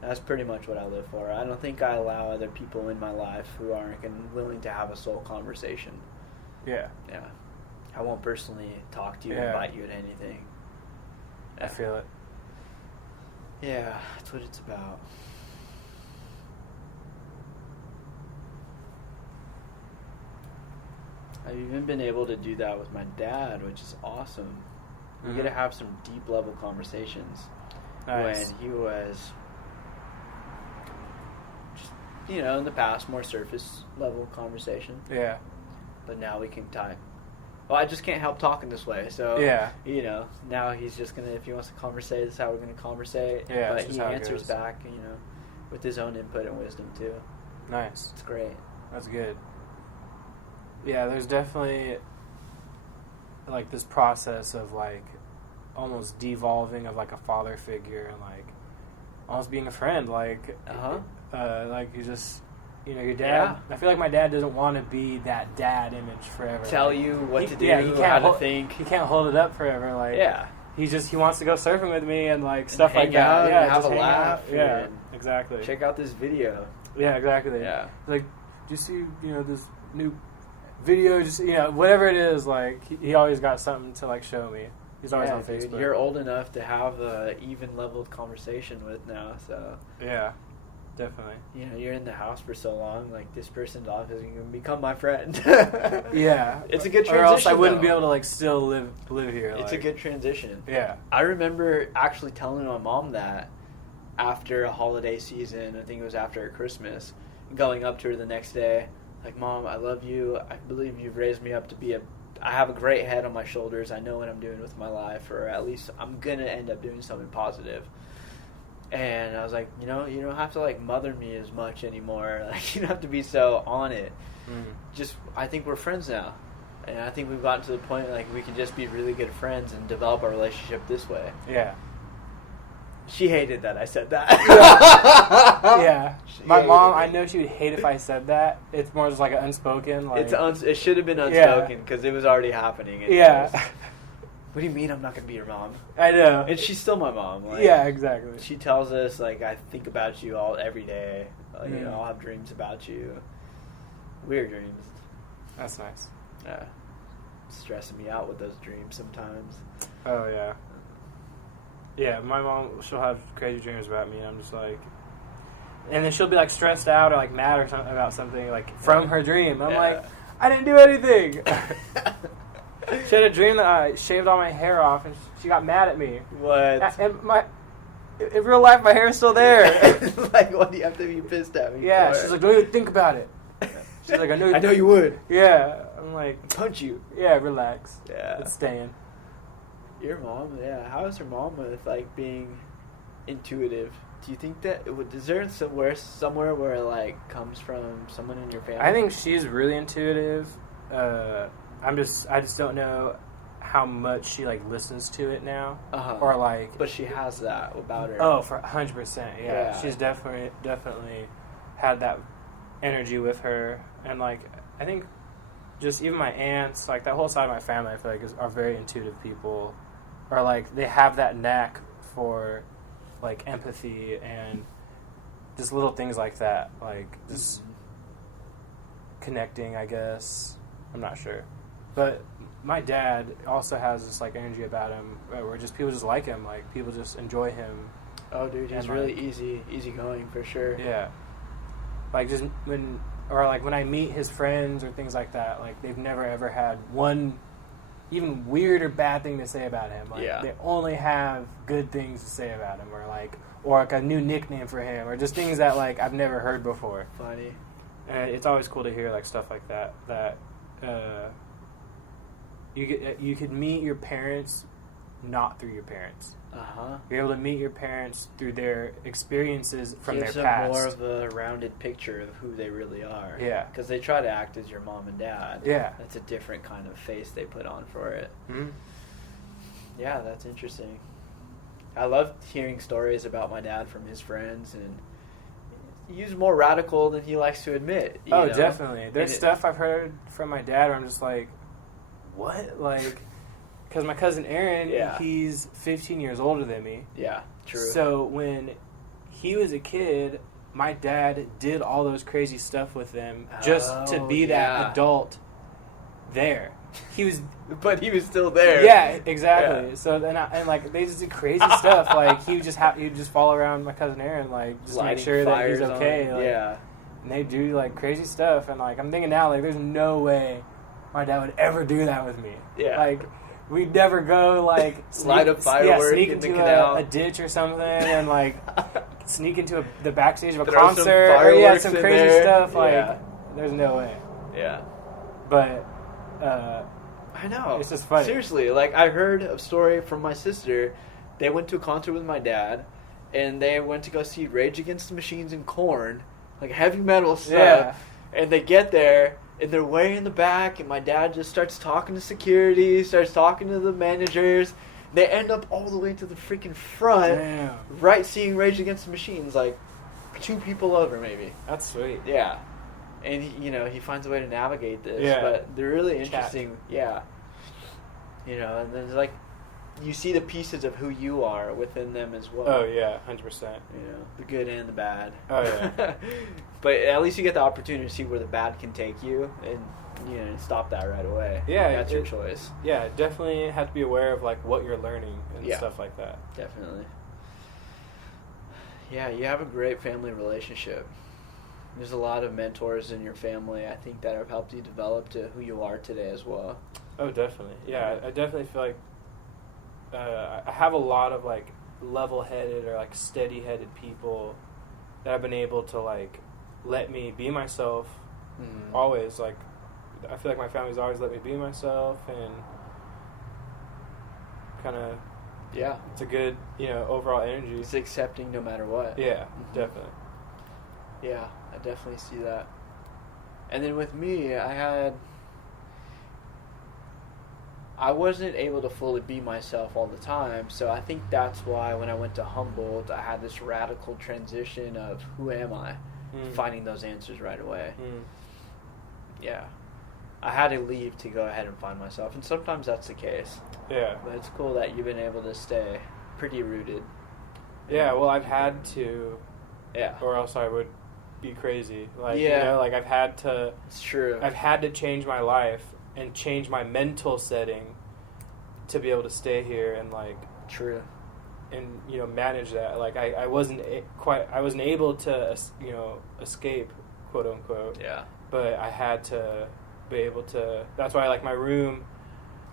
That's pretty much what I live for. I don't think I allow other people in my life who aren't willing to have a soul conversation. Yeah. I won't personally talk to you, invite you to anything. I feel it. Yeah, that's what it's about. I've even been able to do that with my dad, which is awesome. We get to have some deep level conversations. Nice. When he was just, in the past, more surface level conversation. Yeah. But now we can time. Well, I just can't help talking this way, so now he's just gonna, if he wants to conversate, that's how we're gonna conversate. Yeah, but he answers back, with his own input and wisdom too. Nice. It's great. That's good. Yeah, there's definitely this process of almost devolving of a father figure and almost being a friend. You just. Your dad. Yeah. I feel like my dad doesn't want to be that dad image forever. Tell you what to do, how to think. He can't hold it up forever. He wants to go surfing with me and stuff and like that. Yeah, have a laugh. Yeah, exactly. Check out this video. Yeah, exactly. Yeah. Do you see this new video? Just whatever it is. He always got something to show me. He's always on Facebook. Dude, you're old enough to have a even leveled conversation with now. So yeah. Definitely. You're in the house for so long, this person's office is going to become my friend. Yeah. It's a good transition. Or else I wouldn't be able to, still live here. It's a good transition. Yeah. I remember actually telling my mom that after a holiday season. I think it was after Christmas. Going up to her the next day, like, Mom, I love you. I believe you've raised me up to be I have a great head on my shoulders. I know what I'm doing with my life, or at least I'm gonna end up doing something positive. And I was like, you don't have to like mother me as much anymore. Like, you don't have to be so on it. Just, I think we're friends now. And I think we've gotten to the point like we can just be really good friends and develop our relationship this way. Yeah. She hated that I said that. Yeah. My mom, I know she would hate if I said that. It's more just like an unspoken. Like, it should have been unspoken because it was already happening. Yeah. What do you mean I'm not going to be your mom? I know. And she's still my mom. Like, yeah, exactly. She tells us, like, I think about you every day. You know, I'll have dreams about you. Weird dreams. That's nice. Yeah. Stressing me out with those dreams sometimes. Oh, yeah. Yeah, my mom, she'll have crazy dreams about me, and I'm just like... And then she'll be, like, stressed out or, like, mad or something about something, like, from her dream. I'm like, I didn't do anything! She had a dream that I shaved all my hair off, and she got mad at me. What? And in real life, my hair is still there. Like, what do you have to be pissed at me Yeah, for? she's like, don't even think about it. She's like, I know you would. Yeah, I'm like... Punch you. Yeah, relax. Yeah. It's staying. Your mom, yeah. How is your mom with, like, being intuitive? Do you think that... Is there somewhere where it, like, comes from someone in your family? I think she's really intuitive. I just don't know how much she, like, listens to it now. Uh-huh. Or, like... But she has that about her. Oh, for 100%, yeah. She's definitely had that energy with her. And, like, I think just even my aunts, like, that whole side of my family, I feel like, are very intuitive people. Or, like, they have that knack for, like, empathy and just little things like that. Like, just connecting, I guess. I'm not sure. But my dad also has this, like, energy about him where just people just like him. Like, people just enjoy him. Oh, dude, he's really easygoing for sure. Yeah. Like, just when I meet his friends or things like that, like, they've never ever had one even weird or bad thing to say about him. Like, they only have good things to say about him, or like a new nickname for him, or just things that, like, I've never heard before. Funny. And it's always cool to hear, like, stuff like that. You could meet your parents not through your parents. Uh-huh. You're able to meet your parents through their experiences from Gives their them past. more of a rounded picture of who they really are. Yeah. Because they try to act as your mom and dad. Yeah. That's a different kind of face they put on for it. Mm-hmm. Yeah, that's interesting. I love hearing stories about my dad from his friends, and he's more radical than he likes to admit. You know? Definitely. There's stuff I've heard from my dad where I'm just like, what? Like... Because my cousin Aaron, he's 15 years older than me. Yeah, true. So when he was a kid, my dad did all those crazy stuff with them just to be that adult there. He was... But he was still there. Yeah, exactly. Yeah. So and like they just did crazy stuff. Like he would just follow around my cousin Aaron, like just lighting make sure that he's okay. Like, yeah. And they do like crazy stuff, and like I'm thinking now, like there's no way my dad would ever do that with me. Yeah. Like... We'd never go, like... Light a firework sneak in the into canal. a ditch or something and, like, sneak into the backstage of a Throw concert. Some fireworks some in crazy there. stuff. Like, there's no way. Yeah. But, I know. It's just funny. Seriously, like, I heard a story from my sister. They went to a concert with my dad, and they went to go see Rage Against the Machines and Korn, like, heavy metal stuff. Yeah. And they get there... And they're way in the back, and my dad just starts talking to security, starts talking to the managers. They end up all the way to the freaking front, right seeing Rage Against the Machines, like 2 people over maybe. That's sweet. Yeah. And, he finds a way to navigate this. Yeah. But they're really interesting. Yeah. And there's like, you see the pieces of who you are within them as well. Oh, yeah, 100%. The good and the bad. Oh, yeah. But at least you get the opportunity to see where the bad can take you and stop that right away. Yeah. That's your choice. Yeah, definitely have to be aware of, like, what you're learning and stuff like that. Definitely. Yeah, you have a great family relationship. There's a lot of mentors in your family, I think, that have helped you develop to who you are today as well. Oh, definitely. Yeah, I definitely feel like I have a lot of, like, level-headed or like steady-headed people that have been able to like let me be myself. Always, like, I feel like my family's always let me be myself, and kind of, it's a good, overall energy. It's accepting no matter what. Yeah, definitely. Yeah, I definitely see that. And then with me, I wasn't able to fully be myself all the time, so I think that's why when I went to Humboldt, I had this radical transition of who am I, finding those answers right away. Yeah. I had to leave to go ahead and find myself, and sometimes that's the case. Yeah. But it's cool that you've been able to stay pretty rooted. Yeah, well, I've had to, Yeah. or else I would be crazy. Like, Yeah. like I've had to. It's true. I've had to change my life and change my mental setting to be able to stay here and like. True. And manage that. Like I wasn't able to escape, quote unquote. Yeah. But I had to be able to. That's why like my room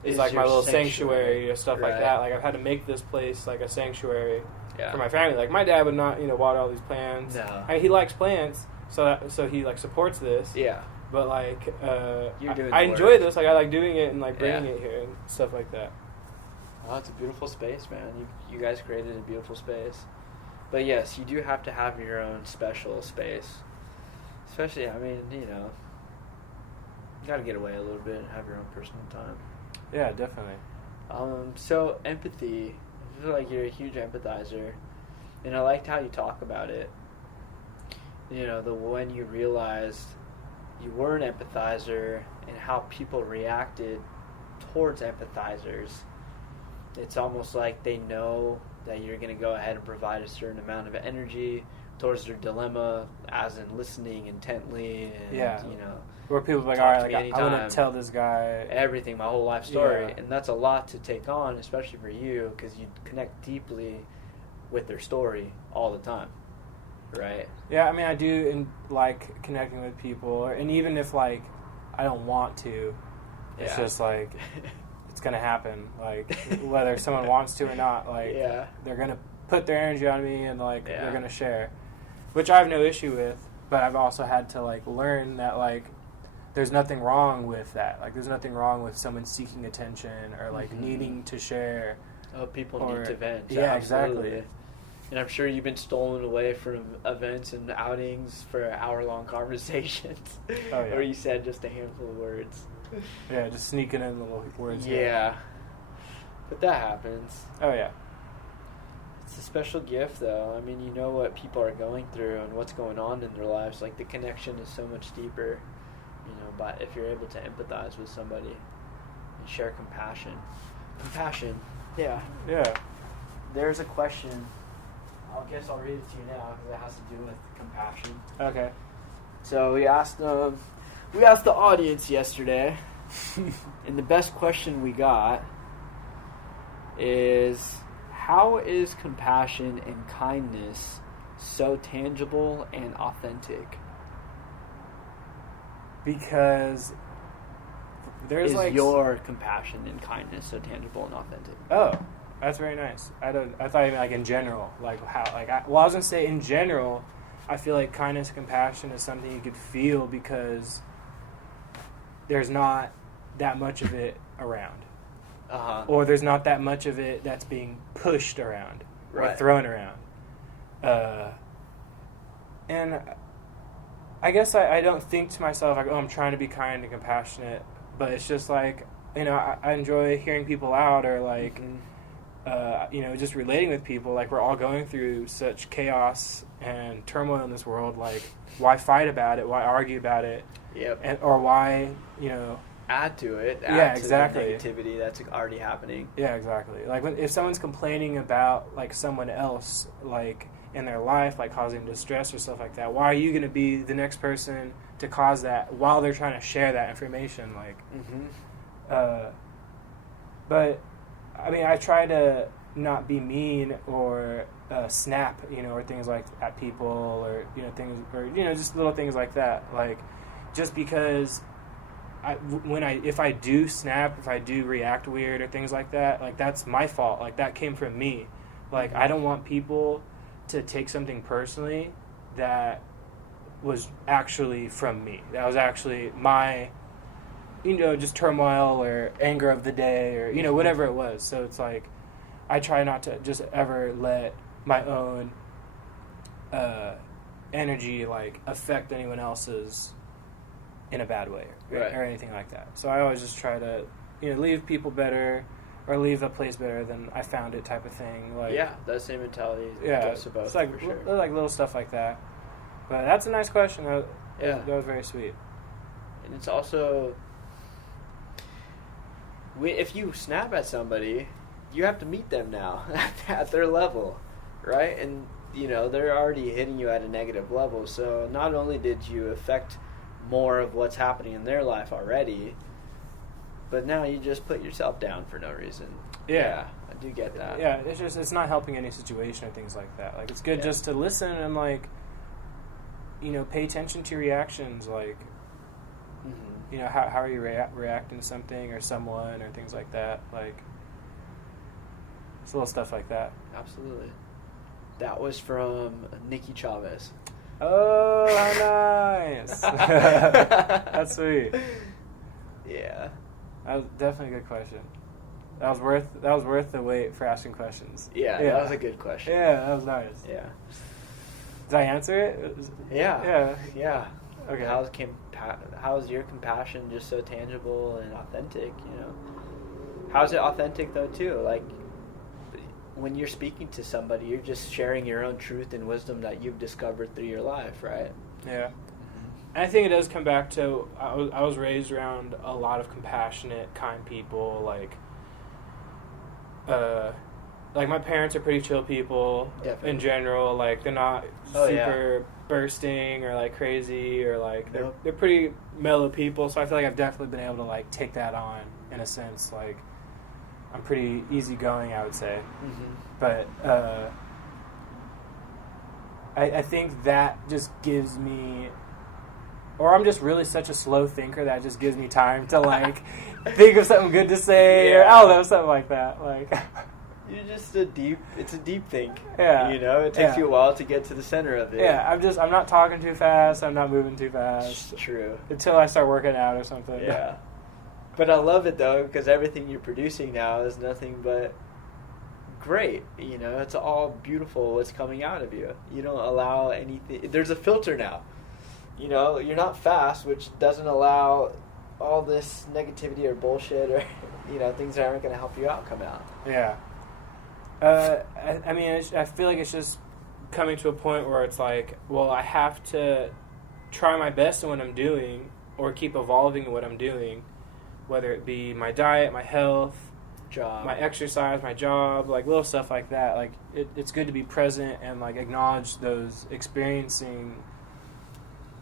is like my your little sanctuary or stuff Right. like that. Like I've had to make this place like a sanctuary Yeah. for my family. Like my dad would not water all these plants. No. He likes plants, so he like supports this. Yeah. But like You're doing I the enjoy work. this. Like I like doing it and like bringing Yeah. it here and stuff like that. Oh, it's a beautiful space, man. You guys created a beautiful space. But yes, you do have to have your own special space. Especially, I mean, you got to get away a little bit and have your own personal time. Yeah, definitely. So empathy, I feel like you're a huge empathizer, and I liked how you talk about it. When you realized you were an empathizer and how people reacted towards empathizers. It's almost like they know that you're going to go ahead and provide a certain amount of energy towards their dilemma, as in listening intently, and where people are like, talk all right, to like me I anytime. want to tell this guy everything, my whole life story, Yeah. and that's a lot to take on, especially for you, because you connect deeply with their story all the time, right? Yeah, I mean, I do like connecting with people, and even if like I don't want to, it's just like it's gonna happen. Like whether someone wants to or not, like they're gonna put their energy on me, and like they're gonna share, which I have no issue with. But I've also had to like learn that like there's nothing wrong with that. Like there's nothing wrong with someone seeking attention or like needing to share. Oh, people need to vent. Yeah, absolutely. exactly. And I'm sure you've been stolen away from events and outings for hour-long conversations where you said just a handful of words. Yeah, just sneaking in little words. Yeah. But that happens. Oh, yeah. It's a special gift, though. I mean, you know what people are going through and what's going on in their lives. Like, the connection is so much deeper, but if you're able to empathize with somebody and share compassion. Compassion. Yeah. Yeah. There's a question. I guess I'll read it to you now because it has to do with compassion. Okay. So we asked the audience yesterday, and the best question we got is, how is compassion and kindness so tangible and authentic? Because there's is like your compassion and kindness so tangible and authentic? Oh, that's very nice. I thought even like in general, like how I was gonna say in general, I feel like kindness and compassion is something you could feel because there's not that much of it around. Or there's not that much of it that's being pushed around or thrown around. And I guess I don't think to myself like, oh, I'm trying to be kind and compassionate, but it's just like, I enjoy hearing people out or like, just relating with people. Like we're all going through such chaos and turmoil in this world. Like, why fight about it? Why argue about it? Yep. Or why, add to it. Add to the negativity that's already happening. Yeah, exactly. Like if someone's complaining about like someone else, like in their life, like causing distress or stuff like that, why are you going to be the next person to cause that while they're trying to share that information? Like, but I mean, I try to not be mean or snap, or things like at people or things or just little things like that. Like, just because if I do snap, if I do react weird or things like that, like that's my fault. Like that came from me. Like, I don't want people to take something personally that was actually from me. That was actually my, just turmoil or anger of the day or, whatever it was. So it's like, I try not to just ever let my own energy, like, affect anyone else's in a bad way or anything like that. So I always just try to, leave people better or leave a place better than I found it type of thing. Like, yeah, that same mentality goes to both, it's like, for sure. Like little stuff like that. But that's a nice question. That was very sweet. And it's also, if you snap at somebody, you have to meet them now at their level, right? And, they're already hitting you at a negative level. So not only did you affect more of what's happening in their life already, but now you just put yourself down for no reason. Yeah, I do get that. Yeah, it's not helping any situation or things like that. Like, it's good just to listen and, like, pay attention to your reactions. Like, how are you reacting to something or someone or things like that. Like, it's little stuff like that. Absolutely. That was from Nikki Chavez. Oh, how nice. That's sweet. Yeah. That was definitely a good question. That was worth the wait for asking questions. Yeah, that was a good question. Yeah, that was nice. Yeah. Did I answer it? Yeah. Okay. How's your compassion just so tangible and authentic, How's it authentic, though, too? Like, when you're speaking to somebody, you're just sharing your own truth and wisdom that you've discovered through your life, right? Yeah. And I think it does come back to, I was raised around a lot of compassionate, kind people, like my parents are pretty chill people. Definitely. In general. Like, they're not super bursting or, like, crazy or, like, they're pretty mellow people. So I feel like I've definitely been able to, like, take that on in a sense. Like, I'm pretty easygoing, I would say. But I think that just gives me, or I'm just really such a slow thinker that just gives me time to, like, think of something good to say, or I don't know, something like that. Like, you're just it's a deep think. Yeah. It takes you a while to get to the center of it. Yeah, I'm not talking too fast, I'm not moving too fast. It's true. Until I start working out or something. Yeah. But I love it, though, because everything you're producing now is nothing but great. It's all beautiful what's coming out of you. You don't allow anything. There's a filter now. You're not fast, which doesn't allow all this negativity or bullshit or, things that aren't going to help you out come out. Yeah. I feel like it's just coming to a point where it's like, well, I have to try my best in what I'm doing or keep evolving in what I'm doing, whether it be my diet, my health, job, my exercise, my job, like little stuff like that. Like, it's good to be present and, like, acknowledge those experiencing,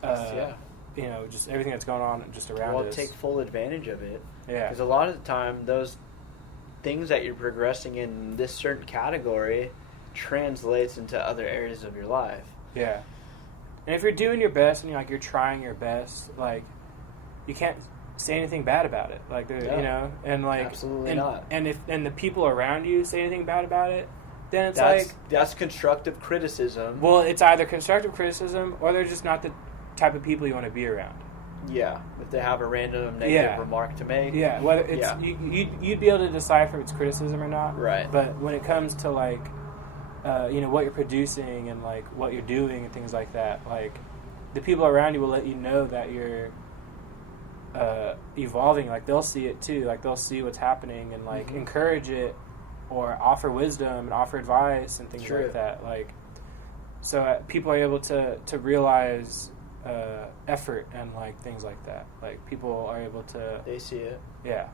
just everything that's going on just around us. Well, take full advantage of it. Yeah. Because a lot of the time, those things that you're progressing in this certain category translates into other areas of your life. Yeah. And if you're doing your best and you're trying your best, like, you can't say anything bad about it. Like, and, like, absolutely not. And if the people around you say anything bad about it, then that's constructive criticism. Well, it's either constructive criticism or they're just not the type of people you want to be around. Yeah, if they have a random negative remark to make. Yeah, whether it's you'd be able to decipher if it's criticism or not. Right. But when it comes to, like, what you're producing and, like, what you're doing and things like that, like, the people around you will let you know that you're evolving. Like, they'll see it too. Like, they'll see what's happening and, like, encourage it or offer wisdom and offer advice and things like that. Like, so people are able to realize effort and, like, things like that. Like, people are able to... They see it. Yeah.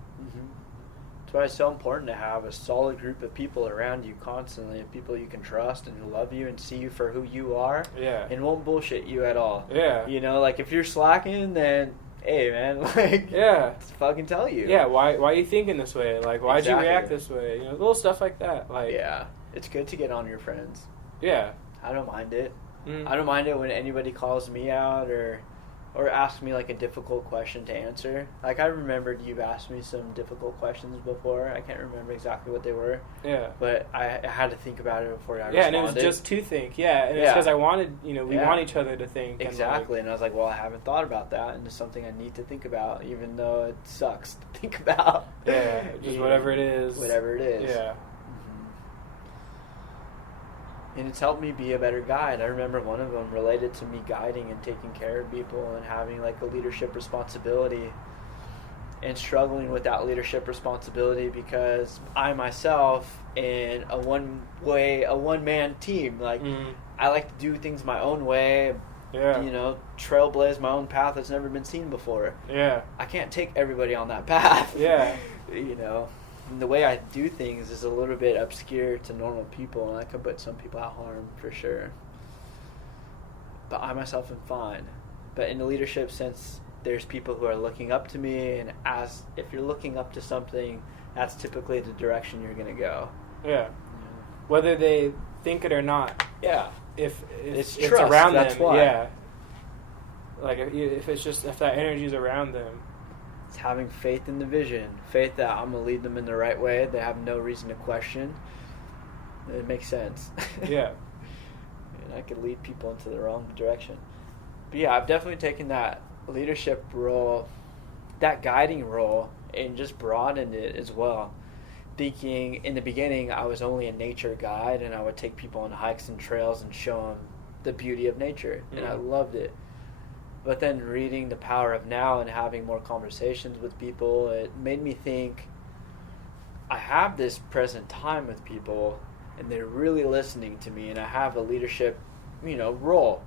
That's why it's so important to have a solid group of people around you constantly, of people you can trust and who love you and see you for who you are. Yeah. And won't bullshit you at all. Yeah. Like, if you're slacking, then... Hey, man, like, fucking tell you. Yeah, why are you thinking this way? Like, why'd you react this way? Little stuff like that. Like, yeah, it's good to get on your friends. Yeah. I don't mind it. I don't mind it when anybody calls me out or, or ask me like a difficult question to answer. Like I remembered you've asked me some difficult questions before. I can't remember exactly what they were. Yeah. But I had to think about it before I responded. Yeah, and it was just to think. Yeah, and it's because I wanted, we want each other to think. Exactly, and I was like, well, I haven't thought about that, and it's something I need to think about, even though it sucks to think about. Yeah, just whatever it is. Whatever it is. Yeah. And it's helped me be a better guide. I remember one of them related to me guiding and taking care of people and having like a leadership responsibility and struggling with that leadership responsibility because I myself in a one-man team, like I like to do things my own way, trailblaze my own path that's never been seen before. Yeah. I can't take everybody on that path. Yeah. And the way I do things is a little bit obscure to normal people, and I could put some people at harm for sure. But I myself am fine. But in the leadership sense, there's people who are looking up to me, and if you're looking up to something, that's typically the direction you're going to go. Yeah. Whether they think it or not. Yeah. If it's around that's them, why. yeah. Like if that energy is around them. It's having faith in the vision, faith that I'm going to lead them in the right way. They have no reason to question. It makes sense. Yeah. And I could lead people into the wrong direction. But yeah, I've definitely taken that leadership role, that guiding role, and just broadened it as well. Thinking in the beginning I was only a nature guide, and I would take people on hikes and trails and show them the beauty of nature, and I loved it. But then reading The Power of Now and having more conversations with people, it made me think I have this present time with people and they're really listening to me, and I have a leadership, role.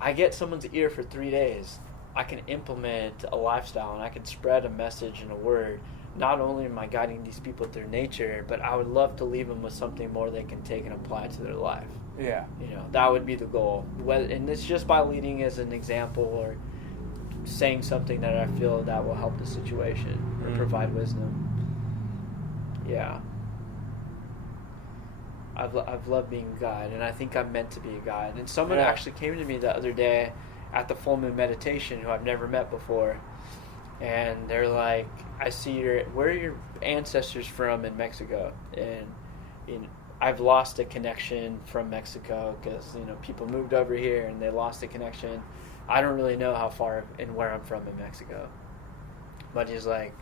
I get someone's ear for 3 days. I can implement a lifestyle and I can spread a message and a word. Not only am I guiding these people through nature, but I would love to leave them with something more they can take and apply to their life. Yeah. That would be the goal. And it's just by leading as an example or saying something that I feel that will help the situation or provide wisdom. Yeah. I've loved being a guide, and I think I'm meant to be a guide. And someone actually came to me the other day at the full moon meditation who I've never met before. And they're like, I see where are your ancestors from in Mexico? And I've lost a connection from Mexico because, people moved over here and they lost a connection. I don't really know how far and where I'm from in Mexico. But he's like,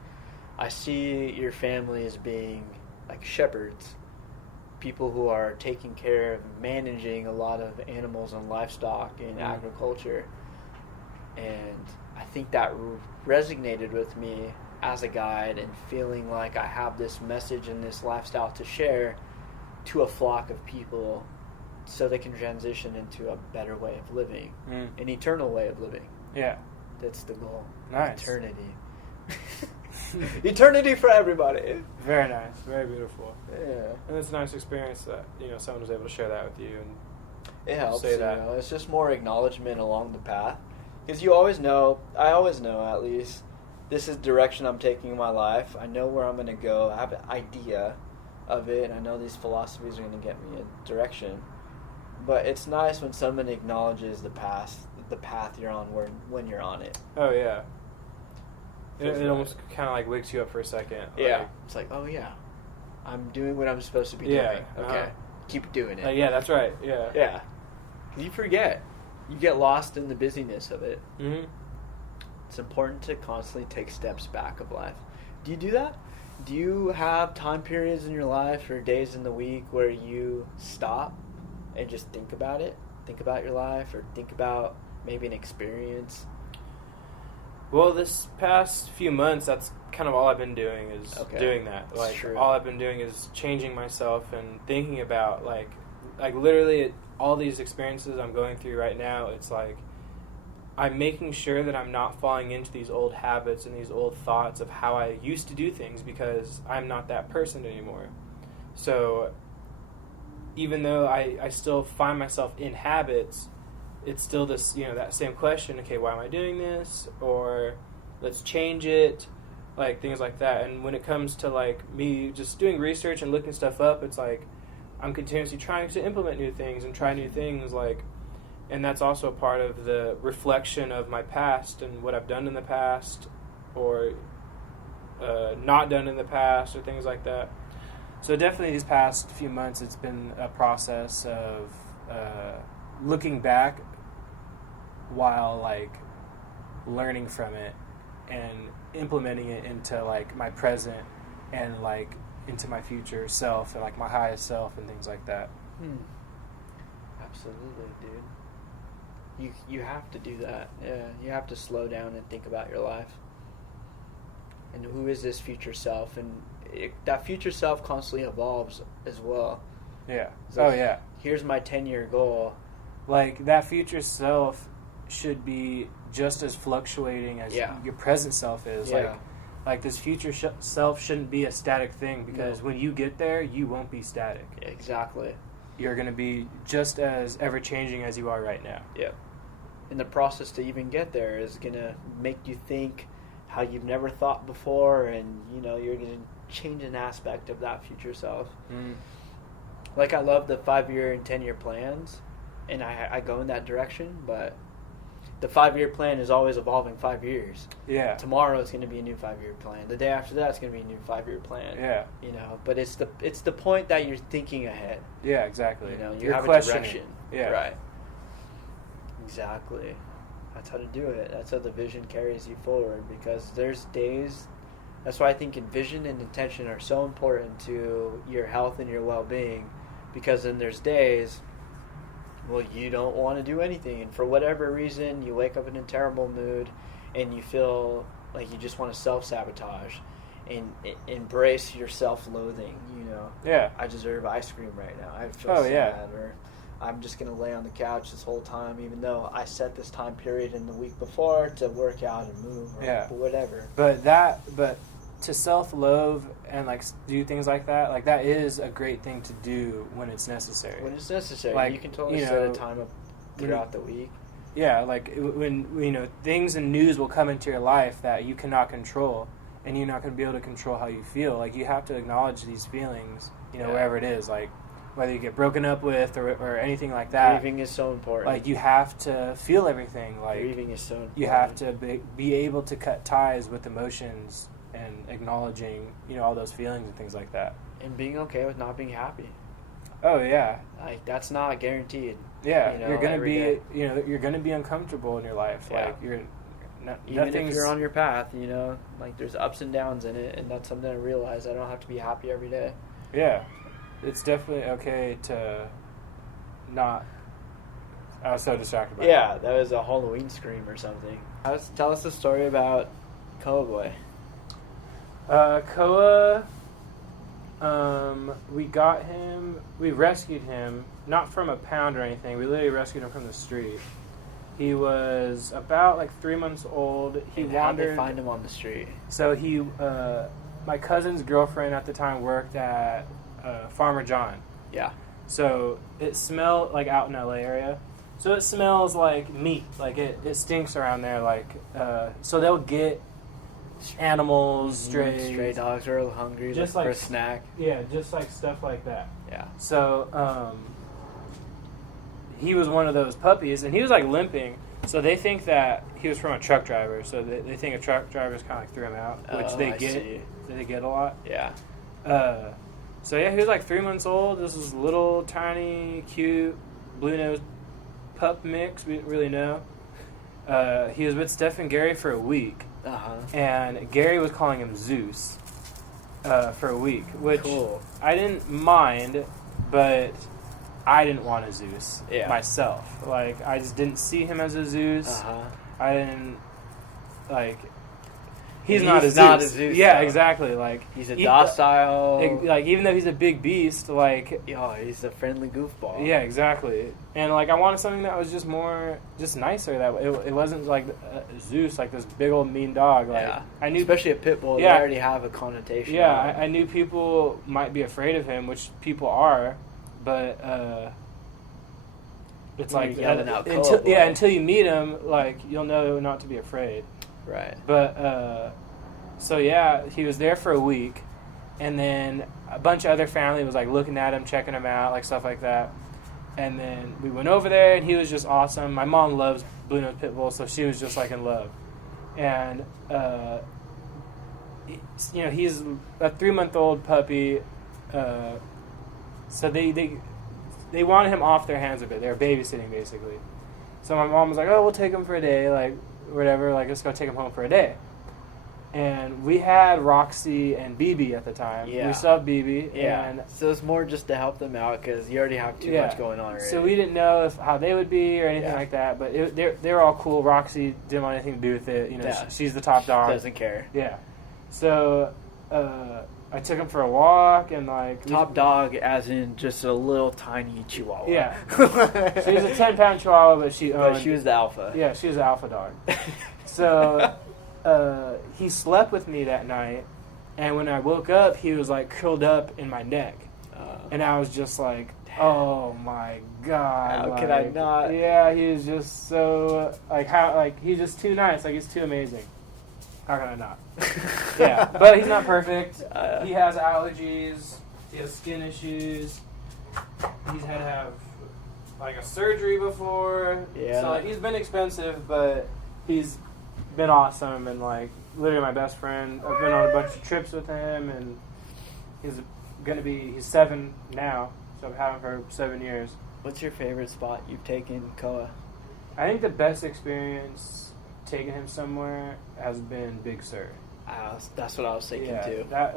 I see your family as being like shepherds, people who are taking care of managing a lot of animals and livestock and agriculture. And I think that resonated with me as a guide, and feeling like I have this message and this lifestyle to share to a flock of people so they can transition into a better way of living, an eternal way of living. Yeah. That's the goal. Nice. Eternity. Eternity for everybody. Very nice. Very beautiful. Yeah. And it's a nice experience that, someone was able to share that with you. And it helps, say that. It's just more acknowledgement along the path. Because I always know at least, this is the direction I'm taking in my life. I know where I'm going to go. I have an idea of it, and I know these philosophies are going to get me a direction. But it's nice when someone acknowledges the path you're on when you're on it. Oh, yeah. It almost kind of like wakes you up for a second. Yeah. It's like, oh, yeah. I'm doing what I'm supposed to be doing. Okay. Keep doing it. Yeah, that's right. Yeah. Yeah. You forget. You get lost in the busyness of it. Mm-hmm. It's important to constantly take steps back of life. Do you do that? Do you have time periods in your life or days in the week where you stop and just think about it? Think about your life, or think about maybe an experience? Well, this past few months, that's kind of all I've been doing is doing that. Like, all I've been doing is changing myself and thinking about, like literally all these experiences I'm going through right now. It's like I'm making sure that I'm not falling into these old habits and these old thoughts of how I used to do things, because I'm not that person anymore. So even though I still find myself in habits, it's still this, that same question, okay, why am I doing this? Or let's change it, like things like that. And when it comes to like me just doing research and looking stuff up, it's like I'm continuously trying to implement new things and try new things. Like And that's also part of the reflection of my past and what I've done in the past, or not done in the past, or things like that. So definitely these past few months, it's been a process of looking back while like learning from it and implementing it into like my present and like into my future self and like my highest self and things like that. Absolutely, dude. You have to do that. Yeah, you have to slow down and think about your life. And who is this future self? And that future self constantly evolves as well. Yeah. So yeah. Here's my 10-year goal. Like, that future self should be just as fluctuating as your present self is. Yeah. Like this future self shouldn't be a static thing, because when you get there, you won't be static. Exactly. You're going to be just as ever-changing as you are right now. Yeah. And the process to even get there is going to make you think how you've never thought before, and, you know, you're going to change an aspect of that future self. Like, I love the 5-year and 10-year plans, and I go in that direction, but the 5-year plan is always evolving 5 years. Yeah. Tomorrow it's going to be a new 5-year plan. The day after that it's going to be a new 5-year plan. Yeah. You know, but it's the point that you're thinking ahead. Yeah, exactly. You know, you you're have a questioning. direction. Yeah. Right. Exactly. That's how to do it. That's how the vision carries you forward, because there's days. That's why I think vision and intention are so important to your health and your well-being, because then there's days, well, you don't want to do anything, and for whatever reason you wake up in a terrible mood and you feel like you just want to self-sabotage and embrace your self-loathing. You know, yeah, I deserve ice cream right now, I feel sad, or I'm just going to lay on the couch this whole time, even though I set this time period in the week before to work out and move, or whatever. But to self-loathe and like do things like that is a great thing to do when it's necessary. When it's necessary, like, you can totally set a time up throughout the week. Yeah, like when things and news will come into your life that you cannot control, and you're not going to be able to control how you feel. Like, you have to acknowledge these feelings, wherever it is, like whether you get broken up with or anything like that. Grieving is so important. Like, you have to feel everything. Like, grieving is so important. You have to be able to cut ties with emotions and acknowledging, all those feelings and things like that. And being okay with not being happy. Oh yeah. Like, that's not guaranteed. Yeah, you're gonna be, you're gonna be uncomfortable in your life. Yeah. Like, even if you're on your path, like, there's ups and downs in it, and that's something I realize. I don't have to be happy every day. Yeah, it's definitely okay to not. I was so distracted by that was a Halloween scream or something. Tell us a story about Koa Boy. Koa, we rescued him, not from a pound or anything, we literally rescued him from the street. He was about like 3 months old. How'd they find him on the street? So my cousin's girlfriend at the time worked at Farmer John. Yeah. So it smelled like out in LA area. So it smells like meat, like it stinks around there, like, so they'll get animals, stray dogs are hungry, just like for a snack. Yeah, just like stuff like that. Yeah. So he was one of those puppies, and he was like limping. So they think that he was from a truck driver. So they think a truck driver's kind of like threw him out, which they get a lot. Yeah. So yeah, he was like 3 months old. This was little, tiny, cute, blue-nosed pup mix. We didn't really know. He was with Steph and Gary for a week. And Gary was calling him Zeus for a week, which I didn't mind, but I didn't want a Zeus myself. Like, I just didn't see him as a Zeus. I didn't, like, he's not a Zeus. Yeah, though. Exactly. Like, he's a docile. Like, even though he's a big beast, like, he's a friendly goofball. Yeah, exactly. And like, I wanted something that was just nicer. That it wasn't like Zeus, like this big old mean dog. Like, I knew, especially a pit bull. They already have a connotation. Yeah, I knew people might be afraid of him, which people are, but it's like until you meet him, like, you'll know not to be afraid. Right. But so yeah, he was there for a week, and then a bunch of other family was like looking at him, checking him out, like stuff like that. And then we went over there, and he was just awesome. My mom loves Blue Nose Pit Bull, so she was just like in love. And he's a 3-month-old puppy. So they wanted him off their hands a bit. They were babysitting basically. So my mom was like, "Oh, we'll take him for a day, like whatever. Like let's go take him home for a day." And we had Roxy and BB at the time. Yeah. We still have BB. Yeah. And so it's more just to help them out because you already have too much going on already. So we didn't know how they would be or anything like that. But they were all cool. Roxy didn't want anything to do with it. She's the top dog. Doesn't care. Yeah. So I took him for a walk and like top dog, as in just a little tiny Chihuahua. Yeah. She was a 10-pound Chihuahua, but she was the alpha. Yeah, she was the alpha dog. So. He slept with me that night, and when I woke up, he was like curled up in my neck, and I was just like, "Oh my god!" How could I not? Yeah, he was just so he's just too nice. Like he's too amazing. How can I not? Yeah, but he's not perfect. He has allergies. He has skin issues. He's had to have like a surgery before. Yeah. So he's been expensive, but he's been awesome and like literally my best friend. I've been on a bunch of trips with him, and he's 7 now, so I've had him for 7 years. What's your favorite spot you've taken Koa? I think the best experience taking him somewhere has been Big Sur. That's what I was thinking too. That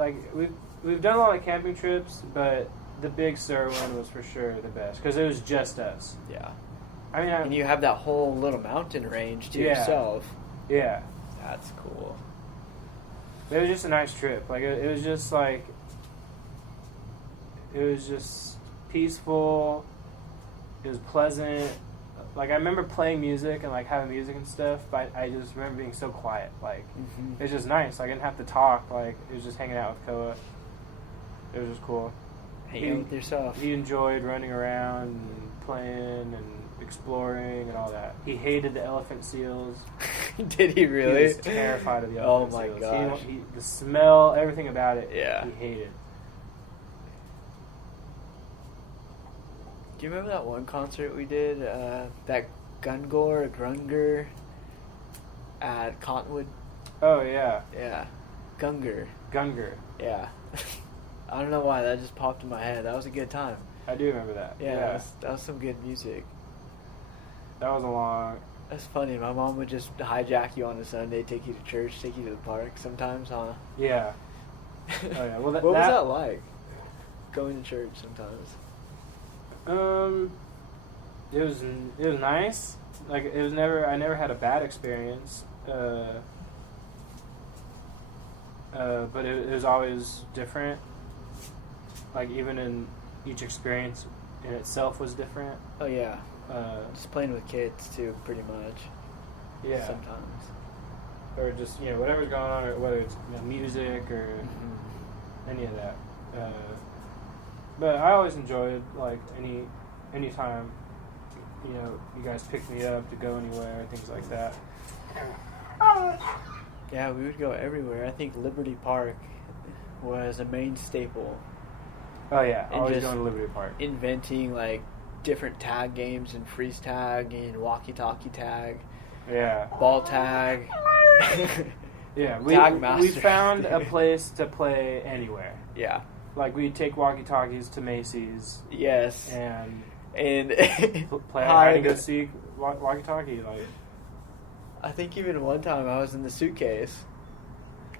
we've done a lot of camping trips, but the Big Sur one was for sure the best because it was just us. Yeah. I mean, and you have that whole little mountain range to yourself. Yeah. That's cool. It was just a nice trip. Like, it was just, like... It was just peaceful. It was pleasant. Like, I remember playing music and, like, having music and stuff, but I just remember being so quiet. Like, it was just nice. Like, I didn't have to talk. Like, it was just hanging out with Koa. It was just cool. Hanging with yourself. He enjoyed running around and playing and exploring and all that. He hated the elephant seals. Did he really? He was terrified of the elephant seals. Oh my gosh. The smell, everything about it, he hated. Do you remember that one concert we did? That Grunger at Cottonwood? Oh, yeah. Yeah. Gunger. Yeah. I don't know why, that just popped in my head. That was a good time. I do remember that. Yeah. That was some good music. That was a long... That's funny. My mom would just hijack you on a Sunday, take you to church, take you to the park sometimes, huh? Yeah. Oh, yeah. Well, what was that like? Going to church sometimes. It was nice. Like, I never had a bad experience. But it was always different. Like, even in each experience in itself was different. Oh, yeah. Just playing with kids, too, pretty much. Yeah. Sometimes. Or just, whatever's going on, or whether it's music or any of that. But I always enjoyed, like, any time, you guys pick me up to go anywhere, things like that. Yeah, we would go everywhere. I think Liberty Park was a main staple. Oh, yeah. And always going to Liberty Park. Inventing, like, different tag games and freeze tag and walkie-talkie tag. Yeah. Ball tag. Yeah. Tag we found a place to play anywhere. Yeah. Like, we'd take walkie-talkies to Macy's. Yes. And play hide and go seek walkie-talkie. Like, I think even one time I was in the suitcase.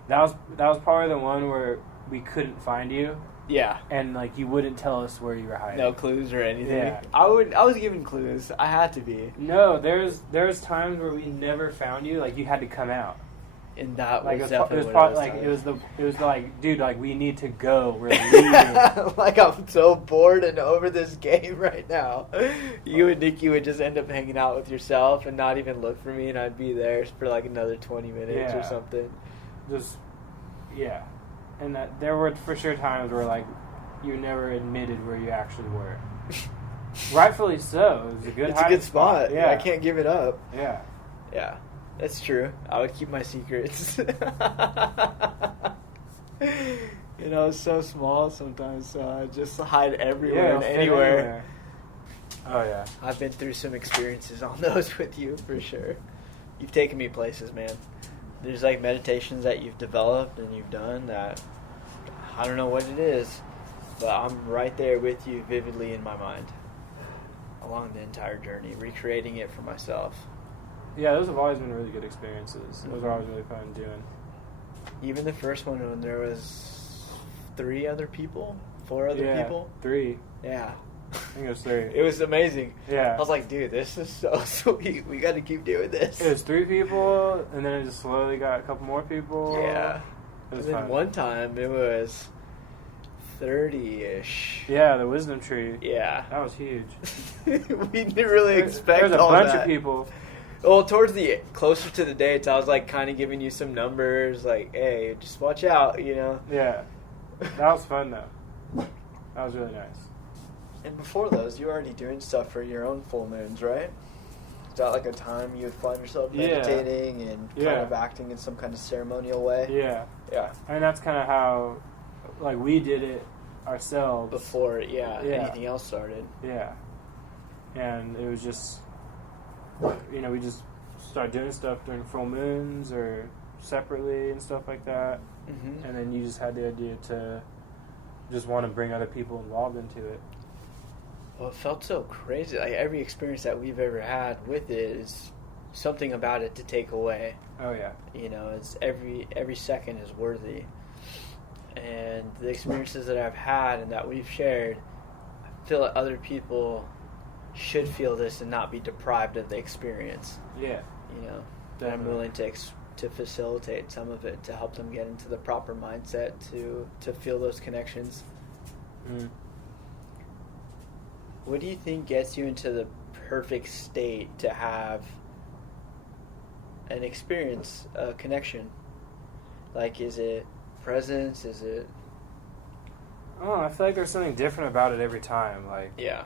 That was probably the one where we couldn't find you. Yeah. And, like, you wouldn't tell us where you were hiding. No clues or anything. Yeah. I was given clues. I had to be. No, there's times where we never found you. Like, you had to come out. And that like, was it was definitely probably, what like, it was like, dude, like, we need to go. We're leaving. Like, I'm so bored and over this game right now. You and Nikki would just end up hanging out with yourself and not even look for me, and I'd be there for, like, another 20 minutes or something. Just, yeah. And that there were for sure times where, like, you never admitted where you actually were. Rightfully so. It was a good It's a good spot. Yeah. I can't give it up. Yeah. Yeah. That's true. I would keep my secrets. It's so small sometimes, so I just hide everywhere and anywhere. Oh, yeah. I've been through some experiences on those with you, for sure. You've taken me places, man. There's like meditations that you've developed and you've done that I don't know what it is, but I'm right there with you vividly in my mind along the entire journey, recreating it for myself. Yeah, those have always been really good experiences. Those are always really fun doing. Even the first one when there was 4 other people? 3. Yeah. I think it was 3. It was amazing. Yeah. I was like, dude, this is so sweet. We got to keep doing this. It was 3 people, and then it just slowly got a couple more people. Yeah. It was and then fun. one time it was 30-ish. Yeah, the wisdom tree. Yeah. That was huge. We didn't really expect There's a all bunch that. of people. Well, towards the closer to the dates, I was like kind of giving you some numbers, like, hey, just watch out, you know. Yeah. That was fun, though. That was really nice. And before those, you were already doing stuff for your own full moons, right? Is that like a time you would find yourself meditating and kind of acting in some kind of ceremonial way? Yeah. Yeah. And that's kind of how, like, we did it ourselves. Before, anything else started. Yeah. And it was just, you know, we just started doing stuff during full moons or separately and stuff like that. Mm-hmm. And then you just had the idea to just want to bring other people involved into it. Well, it felt so crazy. Like every experience that we've ever had with it is something about it to take away. Oh yeah. You know, it's every second is worthy. And the experiences that I've had and that we've shared, I feel that other people should feel this and not be deprived of the experience. Yeah. You know, Definitely. I'm willing to facilitate some of it to help them get into the proper mindset to feel those connections. Mm. What do you think gets you into the perfect state to have an experience, a connection? Like, is it presence? Is it... Oh, I feel like there's something different about it every time. Like, yeah,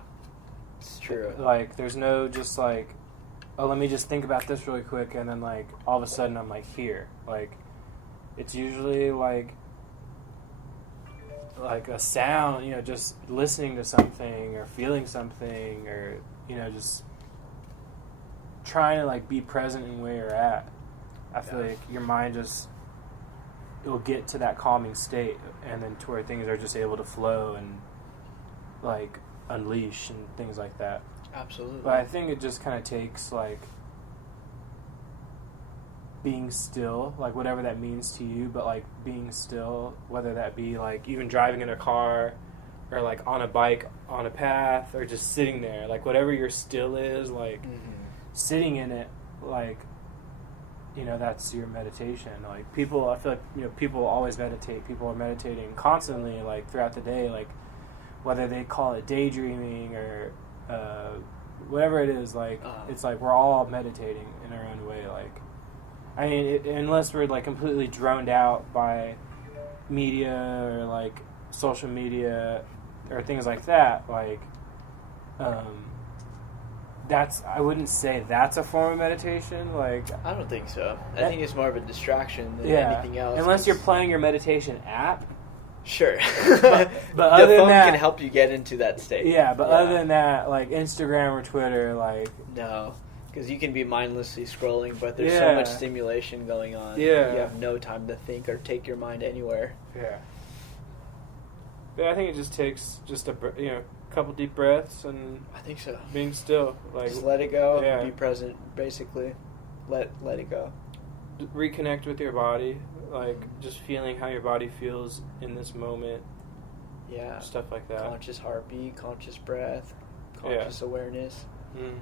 it's true. Like, there's no just like, oh, let me just think about this really quick, and then like all of a sudden I'm like here. Like, it's usually like a sound, you know, just listening to something or feeling something or, you know, just trying to like be present in where you're at. I feel like your mind just, it'll get to that calming state and then to where things are just able to flow and like unleash and things like that. Absolutely. But I think it just kind of takes like being still, like whatever that means to you, but like being still, whether that be like even driving in a car or like on a bike on a path or just sitting there, like whatever your still is, like sitting in it, like, you know, that's your meditation. Like people, I feel like, you know, people always meditate. People are meditating constantly, like throughout the day, like whether they call it daydreaming or whatever it is, like it's like we're all meditating in our own way. Like, I mean, unless we're like completely droned out by media or like social media or things like that, like that's, I wouldn't say that's a form of meditation. Like, I don't think so. I think it's more of a distraction than anything else. Unless you're playing your meditation app. Sure. but the other phone than that, can help you get into that state. Yeah, but other than that, like Instagram or Twitter, like... No, because you can be mindlessly scrolling, but there's so much stimulation going on. Yeah. You have no time to think or take your mind anywhere. Yeah. But I think it just takes just a couple deep breaths and... I think so. Being still. Like, just let it go. Yeah. Be present, basically. Let it go. Reconnect with your body. Like, just feeling how your body feels in this moment. Yeah. Stuff like that. Conscious heartbeat, conscious breath, conscious awareness. Mm.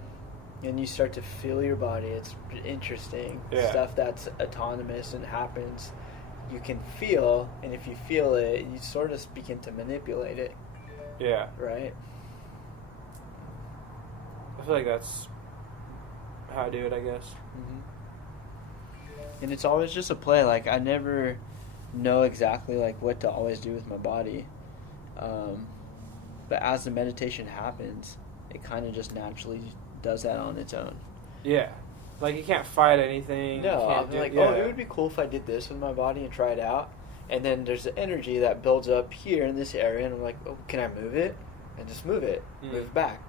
And you start to feel your body. It's interesting. Yeah. Stuff that's autonomous and happens, you can feel, and if you feel it, you sort of begin to manipulate it. Yeah. Right? I feel like that's how I do it, I guess. Mm-hmm. And it's always just a play. Like, I never know exactly, like, what to always do with my body. But as the meditation happens, it kind of just naturally does that on its own. Yeah. Like, you can't fight anything. No, I'm like, it would be cool if I did this with my body and try it out. And then there's the energy that builds up here in this area, and I'm like, oh, can I move it? And just move it. Move it back.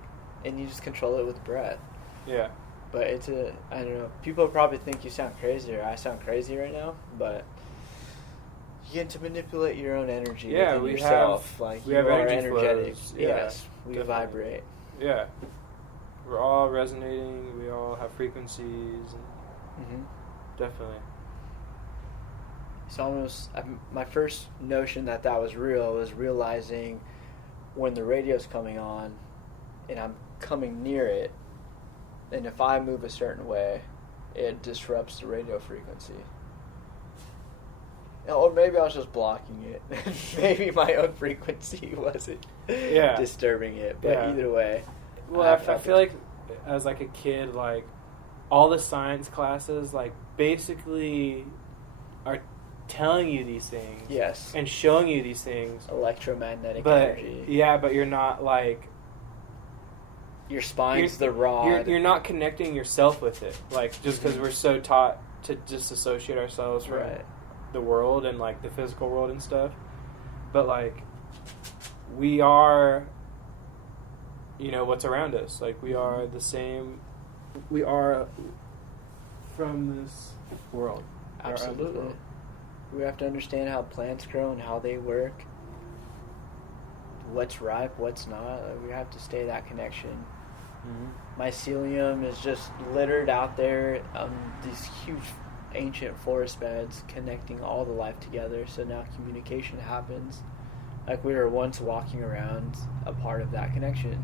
and you just control it with breath. Yeah. But I don't know, people probably think you sound crazy, or I sound crazy right now, but you get to manipulate your own energy within yourself. We have are energy energetic. flows. Yes, we definitely. vibrate. Yeah. We're all resonating. We all have frequencies. And definitely. It's almost, my first notion that was real was realizing when the radio's coming on and I'm coming near it, and if I move a certain way, it disrupts the radio frequency. Or maybe I was just blocking it. Maybe my own frequency wasn't disturbing it. But either way. Well, I feel like as like a kid, like all the science classes, like basically are telling you these things. Yes. And showing you these things. Electromagnetic energy. Yeah, but you're not like... Your spine's the rod. You're not connecting yourself with it. Like, just because we're so taught to disassociate ourselves from the world and like the physical world and stuff. But like, we are, what's around us. Like, we are the same. We are from this world. Absolutely. We have to understand how plants grow and how they work. What's ripe, what's not. We have to stay that connection. Mycelium is just littered out there on these huge ancient forest beds connecting all the life together, so now communication happens like we were once walking around a part of that connection,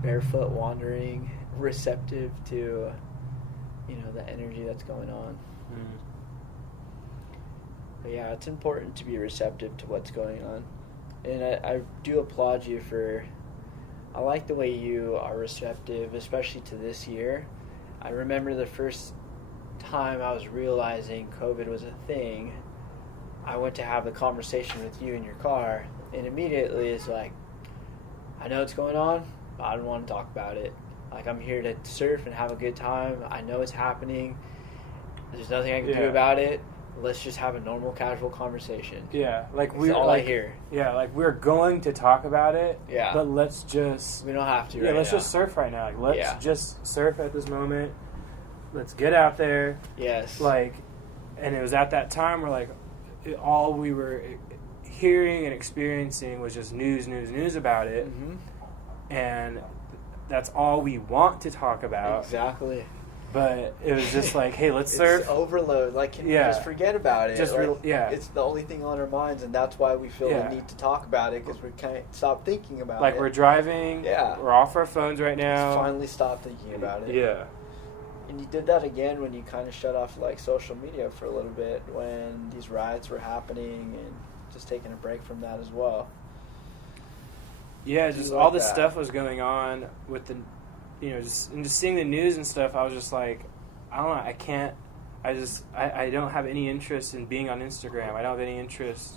barefoot, wandering, receptive to the energy that's going on. But yeah, it's important to be receptive to what's going on, and I do applaud you for... I like the way you are receptive, especially to this year. I remember the first time I was realizing COVID was a thing, I went to have a conversation with you in your car, and immediately it's like, I know what's going on, but I don't want to talk about it. Like, I'm here to surf and have a good time. I know it's happening. There's nothing I can do about it. Let's just have a normal, casual conversation. Yeah, like we're all I hear. Yeah, like we're going to talk about it. Yeah, but let's just... We don't have to. Let's just surf right now. Like, let's just surf at this moment. Let's get out there. Yes. Like, and it was at that time where like all we were hearing and experiencing was just news about it, and that's all we want to talk about. Exactly. But it was just like, hey, let's surf. It's overload. Like, can you just forget about it? Just it's the only thing on our minds, and that's why we feel the need to talk about it, because we can't stop thinking about it. Like, we're driving. Yeah. We're off our phones right now. Just finally stop thinking about it. Yeah. And you did that again when you kind of shut off like social media for a little bit when these riots were happening, and just taking a break from that as well. Yeah, just all this stuff was going on with the... just seeing the news and stuff, I was just like, I don't know, I can't, I don't have any interest in being on Instagram. I don't have any interest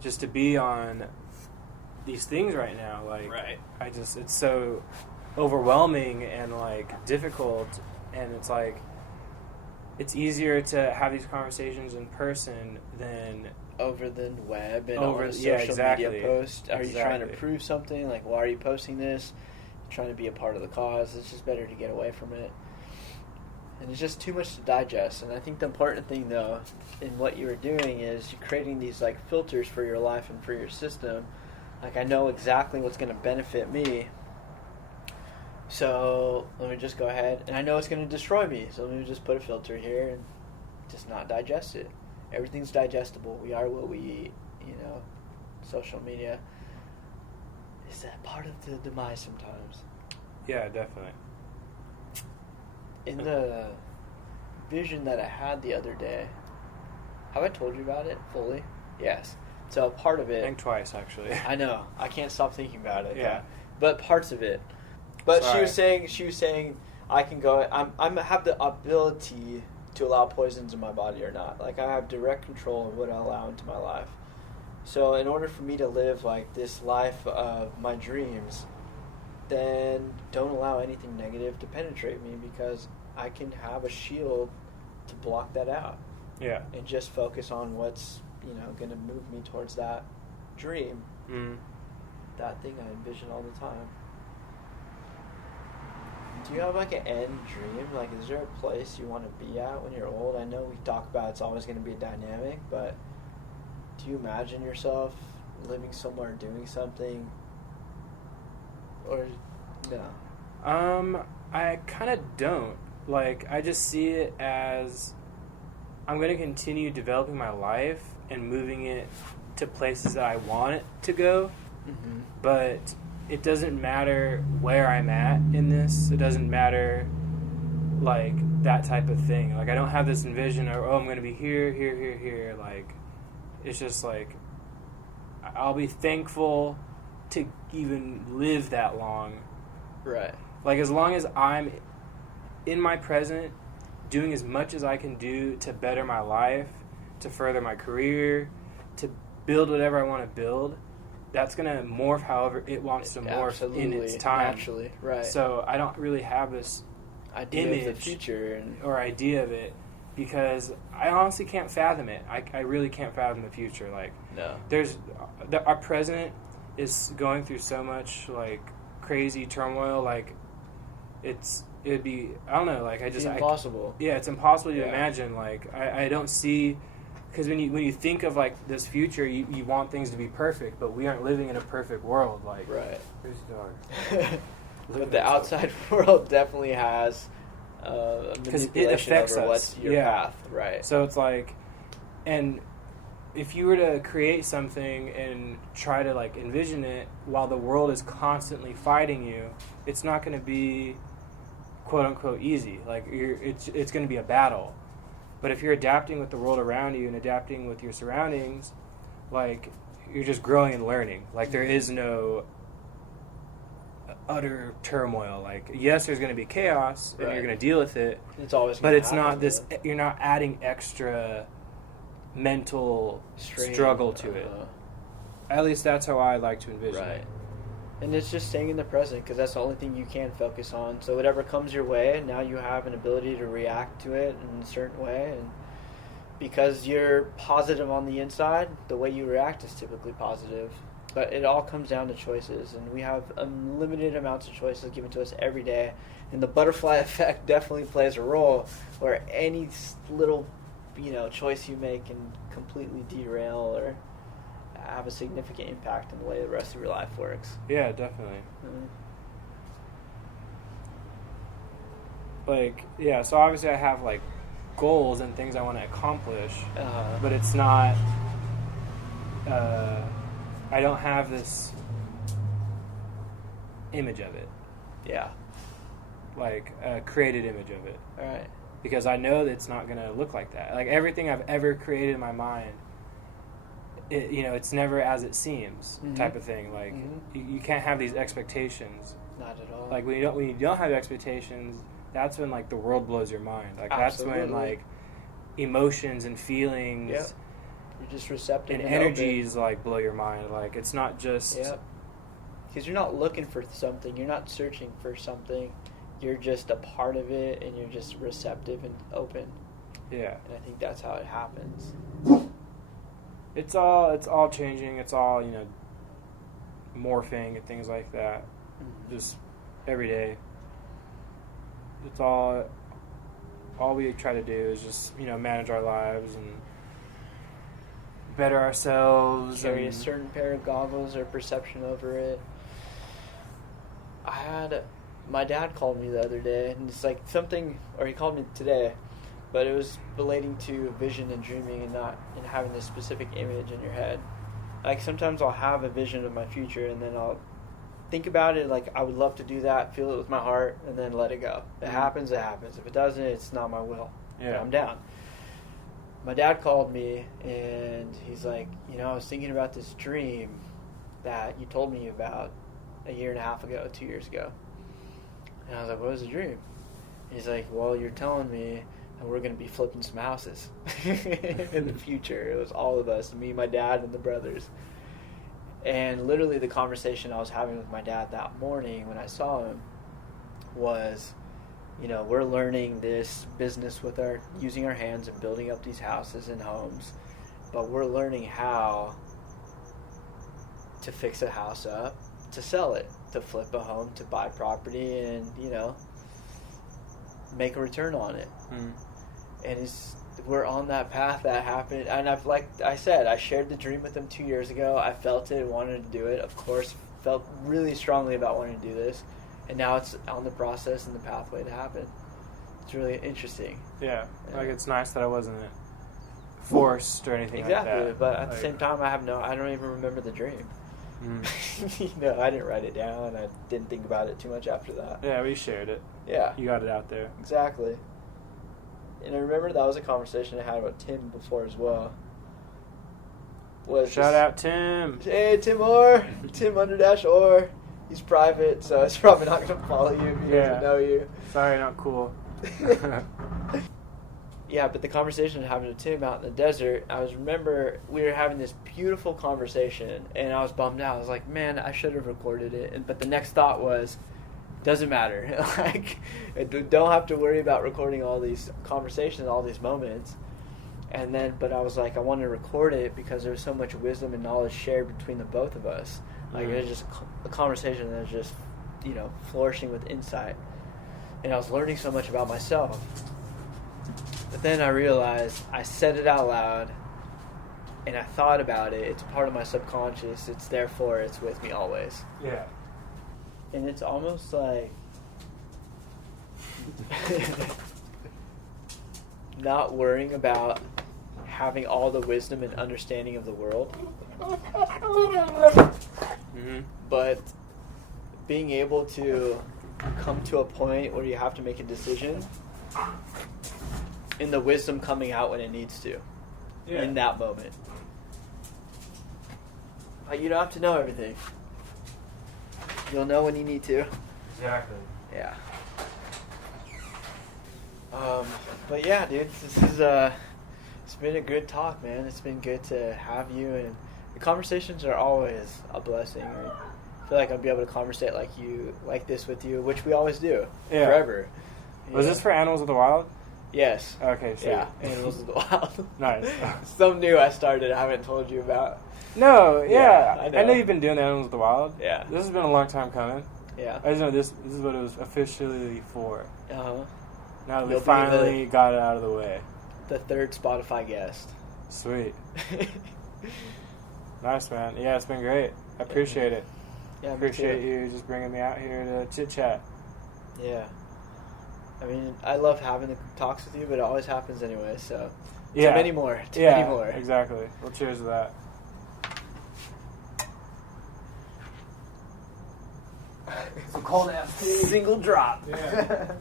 just to be on these things right now. Like, it's so overwhelming and, like, difficult, and it's like, it's easier to have these conversations in person than... over the web and over all the social media posts. Are you trying to Exactly. prove something? Like, why are you posting this? Trying to be a part of the cause. It's just better to get away from it, and it's just too much to digest. And I think the important thing, though, in what you were doing is you're creating these like filters for your life and for your system. Like, I know exactly what's going to benefit me, so let me just go ahead, and I know it's going to destroy me, so let me just put a filter here and just not digest it. Everything's digestible. We are what we eat. Social media is that part of the demise sometimes. Yeah, definitely. In the vision that I had the other day, have I told you about it fully? Yes. So a part of it... I think twice, actually. I know. I can't stop thinking about it. Yeah. But parts of it. But Sorry. she was saying I can go... I have the ability to allow poisons in my body or not. Like, I have direct control of what I allow into my life. So in order for me to live like this life of my dreams, then don't allow anything negative to penetrate me, because I can have a shield to block that out. Yeah. And just focus on what's, going to move me towards that dream. That thing I envision all the time. Do you have like an end dream? Like, is there a place you want to be at when you're old? I know we talk about it's always going to be dynamic, but do you imagine yourself living somewhere, doing something, or no? I kind of don't. Like, I just see it as I'm going to continue developing my life and moving it to places that I want it to go, but it doesn't matter where I'm at in this. It doesn't matter, like, that type of thing. Like, I don't have this envision of, I'm going to be here, here, here, here. Like, it's just, like, I'll be thankful to even live that long. Right. Like, as long as I'm in my present, doing as much as I can do to better my life, to further my career, to build whatever I want to build, that's going to morph however it wants to morph in its time. Naturally, right. So I don't really have this image of the future or idea of it, because I honestly can't fathom it. I really can't fathom the future. Like, no. Our president is going through so much, like, crazy turmoil. Like, it'd be, I don't know, like, it's impossible. It's impossible to imagine. Like, I don't see. Because when you think of, like, this future, you want things to be perfect, but we aren't living in a perfect world. Like, right. Who's the dog? But the outside world definitely has a manipulation over what's your path. Right. So it's like, and if you were to create something and try to, like, envision it while the world is constantly fighting you, it's not going to be, quote unquote, easy. Like, it's going to be a battle. But if you're adapting with the world around you and adapting with your surroundings, like, you're just growing and learning. Like, there is no utter turmoil. Like, yes, there's going to be chaos, and you're going to deal with it. It's always but it's not this, you're not adding extra mental struggle to it. At least that's how I like to envision it. And it's just staying in the present, because that's the only thing you can focus on. So whatever comes your way, now you have an ability to react to it in a certain way. And because you're positive on the inside, the way you react is typically positive. But it all comes down to choices. And we have unlimited amounts of choices given to us every day. And the butterfly effect definitely plays a role, where any little, choice you make can completely derail or have a significant impact on the way the rest of your life works. Yeah, definitely. Like, so obviously I have, like, goals and things I want to accomplish, but it's not, I don't have this image of it. Yeah. Like, a created image of it. All right. Because I know that it's not going to look like that. Like, everything I've ever created in my mind, it's never as it seems, type of thing. Like, you can't have these expectations. Not at all. Like, when you don't have expectations, that's when, like, the world blows your mind. Like, Absolutely. That's when, like, emotions and feelings, you're just receptive and energies open. Like, blow your mind. Like, it's not just because you're not looking for something, you're not searching for something, you're just a part of it, and you're just receptive and open. Yeah. And I think that's how it happens. It's all changing. It's all, morphing and things like that. Just every day. It's all we try to do is just, manage our lives and better ourselves. Carry a certain pair of goggles or perception over it. My dad called me the other day, and it's like he called me today, but it was relating to vision and dreaming and having this specific image in your head. Like, sometimes I'll have a vision of my future, and then I'll think about it, like, I would love to do that, feel it with my heart, and then let it go. If it happens, it happens. If it doesn't, it's not my will. Yeah. I'm down. My dad called me, and he's like, I was thinking about this dream that you told me about a year and a half ago, 2 years ago. And I was like, what was the dream? And he's like, well, you're telling me that we're going to be flipping some houses in the future. It was all of us, me, my dad, and the brothers. And literally the conversation I was having with my dad that morning when I saw him was, we're learning this business with using our hands and building up these houses and homes, but we're learning how to fix a house up, to sell it, to flip a home, to buy property, and, make a return on it. And we're on that path that happened. And like I said, I shared the dream with him 2 years ago. I felt it, wanted to do it. Of course, felt really strongly about wanting to do this. And now it's on the process and the pathway to happen. It's really interesting. Yeah. Like, it's nice that I wasn't forced or anything like that. Exactly. But at the same time, I don't even remember the dream. I didn't write it down. I didn't think about it too much after that. Yeah, we shared it. Yeah. You got it out there. Exactly. And I remember that was a conversation I had with Tim before as well. Shout out Tim. Hey, Tim Orr. Tim _Orr. He's private, so it's probably not going to follow you if he doesn't know you. Sorry, not cool. Yeah, but the conversation happened with Tim out in the desert. Remember we were having this beautiful conversation, and I was bummed out. I was like, man, I should have recorded it. But the next thought was, doesn't matter. Like, don't have to worry about recording all these conversations, all these moments. But I was like, I wanted to record it because there was so much wisdom and knowledge shared between the both of us. Like, it was just a conversation that was just, flourishing with insight. And I was learning so much about myself. But then I realized I said it out loud, and I thought about it. It's part of my subconscious. It's with me always. Yeah. And it's almost like not worrying about having all the wisdom and understanding of the world, but being able to come to a point where you have to make a decision, and the wisdom coming out when it needs to, in that moment. Like, you don't have to know everything. You'll know when you need to. Exactly. Yeah. But yeah, dude, it's been a good talk, man. It's been good to have you, and the conversations are always a blessing. I feel like I'll be able to conversate like this with you, which we always do, forever. Was this for Animals of the Wild? Yes. Okay, sweet. Yeah, Animals of the Wild. Nice. Some new I started I haven't told you about. No, I know you've been doing the Animals of the Wild. Yeah. This has been a long time coming. Yeah. I just know this is what it was officially for. Uh-huh. Now that we finally got it out of the way. The third Spotify guest. Sweet. Nice, man. Yeah, it's been great. I appreciate it. Yeah, appreciate you just bringing me out here to chit-chat. Yeah. I mean, I love having the talks with you, but it always happens anyway, so... Yeah. Too many more. Many more. Exactly. Well, cheers to that. Some cold ass single drop. Yeah.